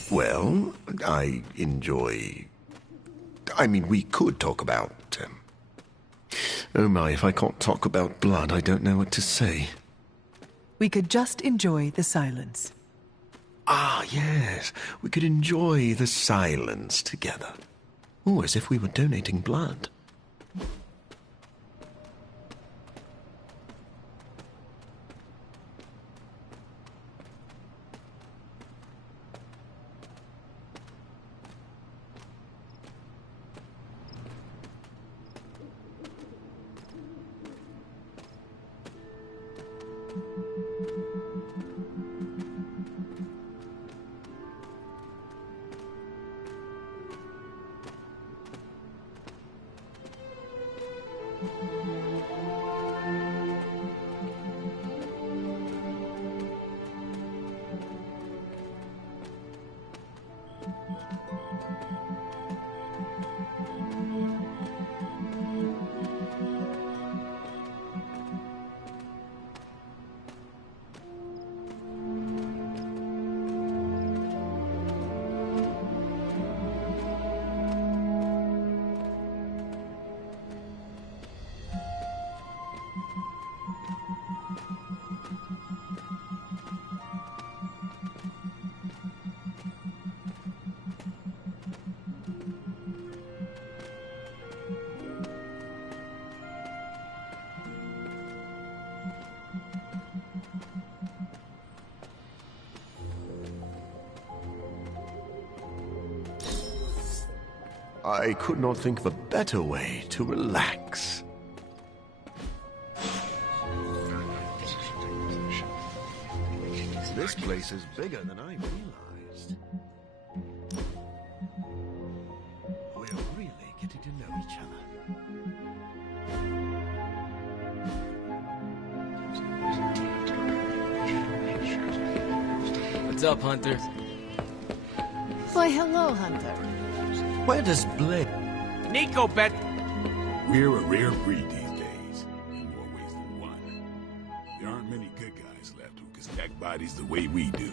Well, I enjoy... I mean, we could talk about... Oh my, if I can't talk about blood, I don't know what to say. We could just enjoy the silence. Ah, yes. We could enjoy the silence together. Oh, as if we were donating blood. I could not think of a better way to relax. This place is bigger than I realized. We're really getting to know each other. What's up, Hunter? Why, hello, Hunter. Where does Blake... Nico bet... We're a rare breed these days, in more ways than one. There aren't many good guys left who can stack bodies the way we do.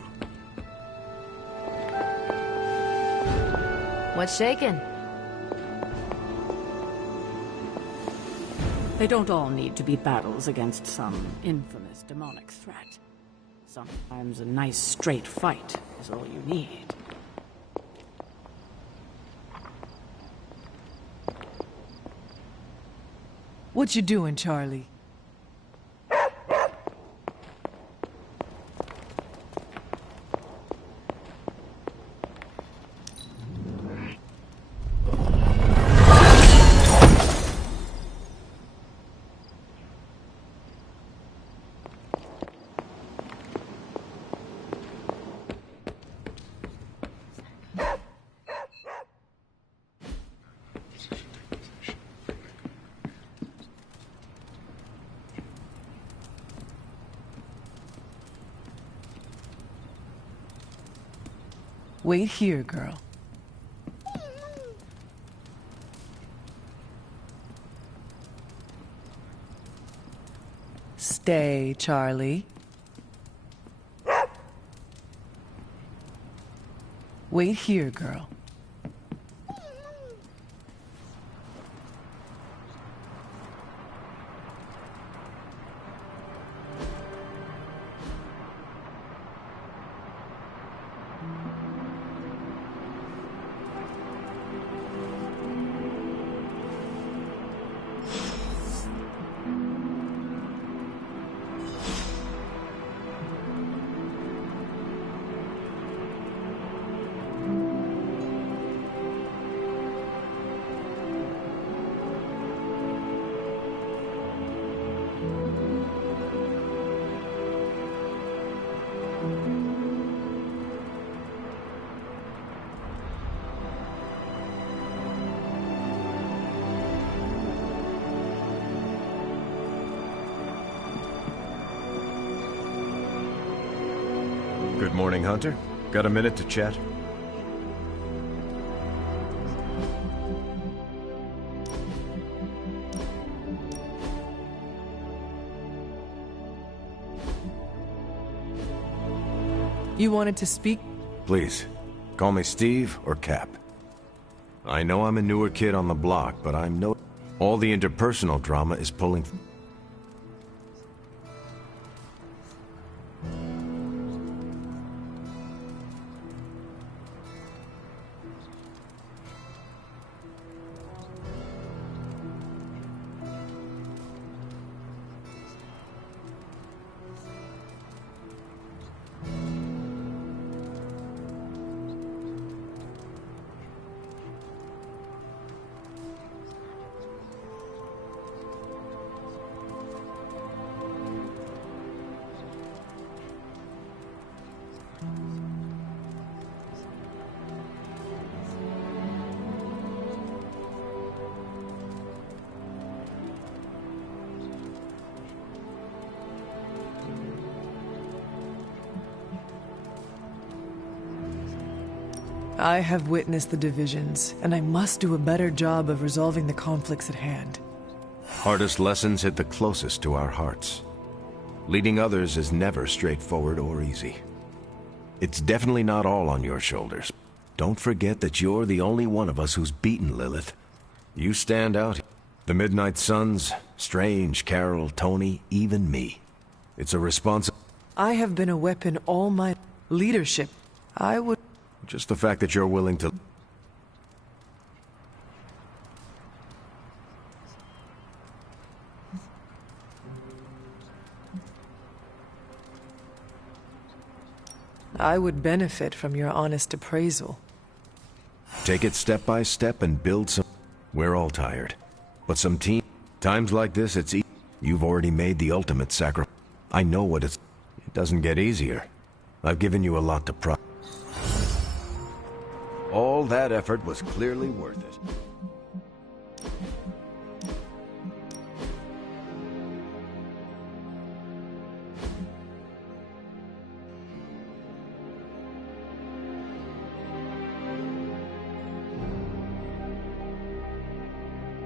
What's shaking? They don't all need to be battles against some infamous demonic threat. Sometimes a nice straight fight is all you need. What you doing, Charlie? Wait here, girl. Stay, Charlie. Wait here, girl. Good morning, Hunter. Got a minute to chat? You wanted to speak? Please, call me Steve or Cap. I know I'm a newer kid on the block, but I'm no... All the interpersonal drama is pulling... I have witnessed the divisions, and I must do a better job of resolving the conflicts at hand. Hardest lessons hit the closest to our hearts. Leading others is never straightforward or easy. It's definitely not all on your shoulders. Don't forget that you're the only one of us who's beaten Lilith. You stand out. The Midnight Suns, Strange, Carol, Tony, even me. It's a I have been a weapon all my leadership. I would... Just the fact that you're willing to... I would benefit from your honest appraisal. Take it step by step and build some... We're all tired. But some team... Times like this, it's easy. You've already made the ultimate sacrifice. I know what it's... It doesn't get easier. I've given you a lot to All that effort was clearly worth it.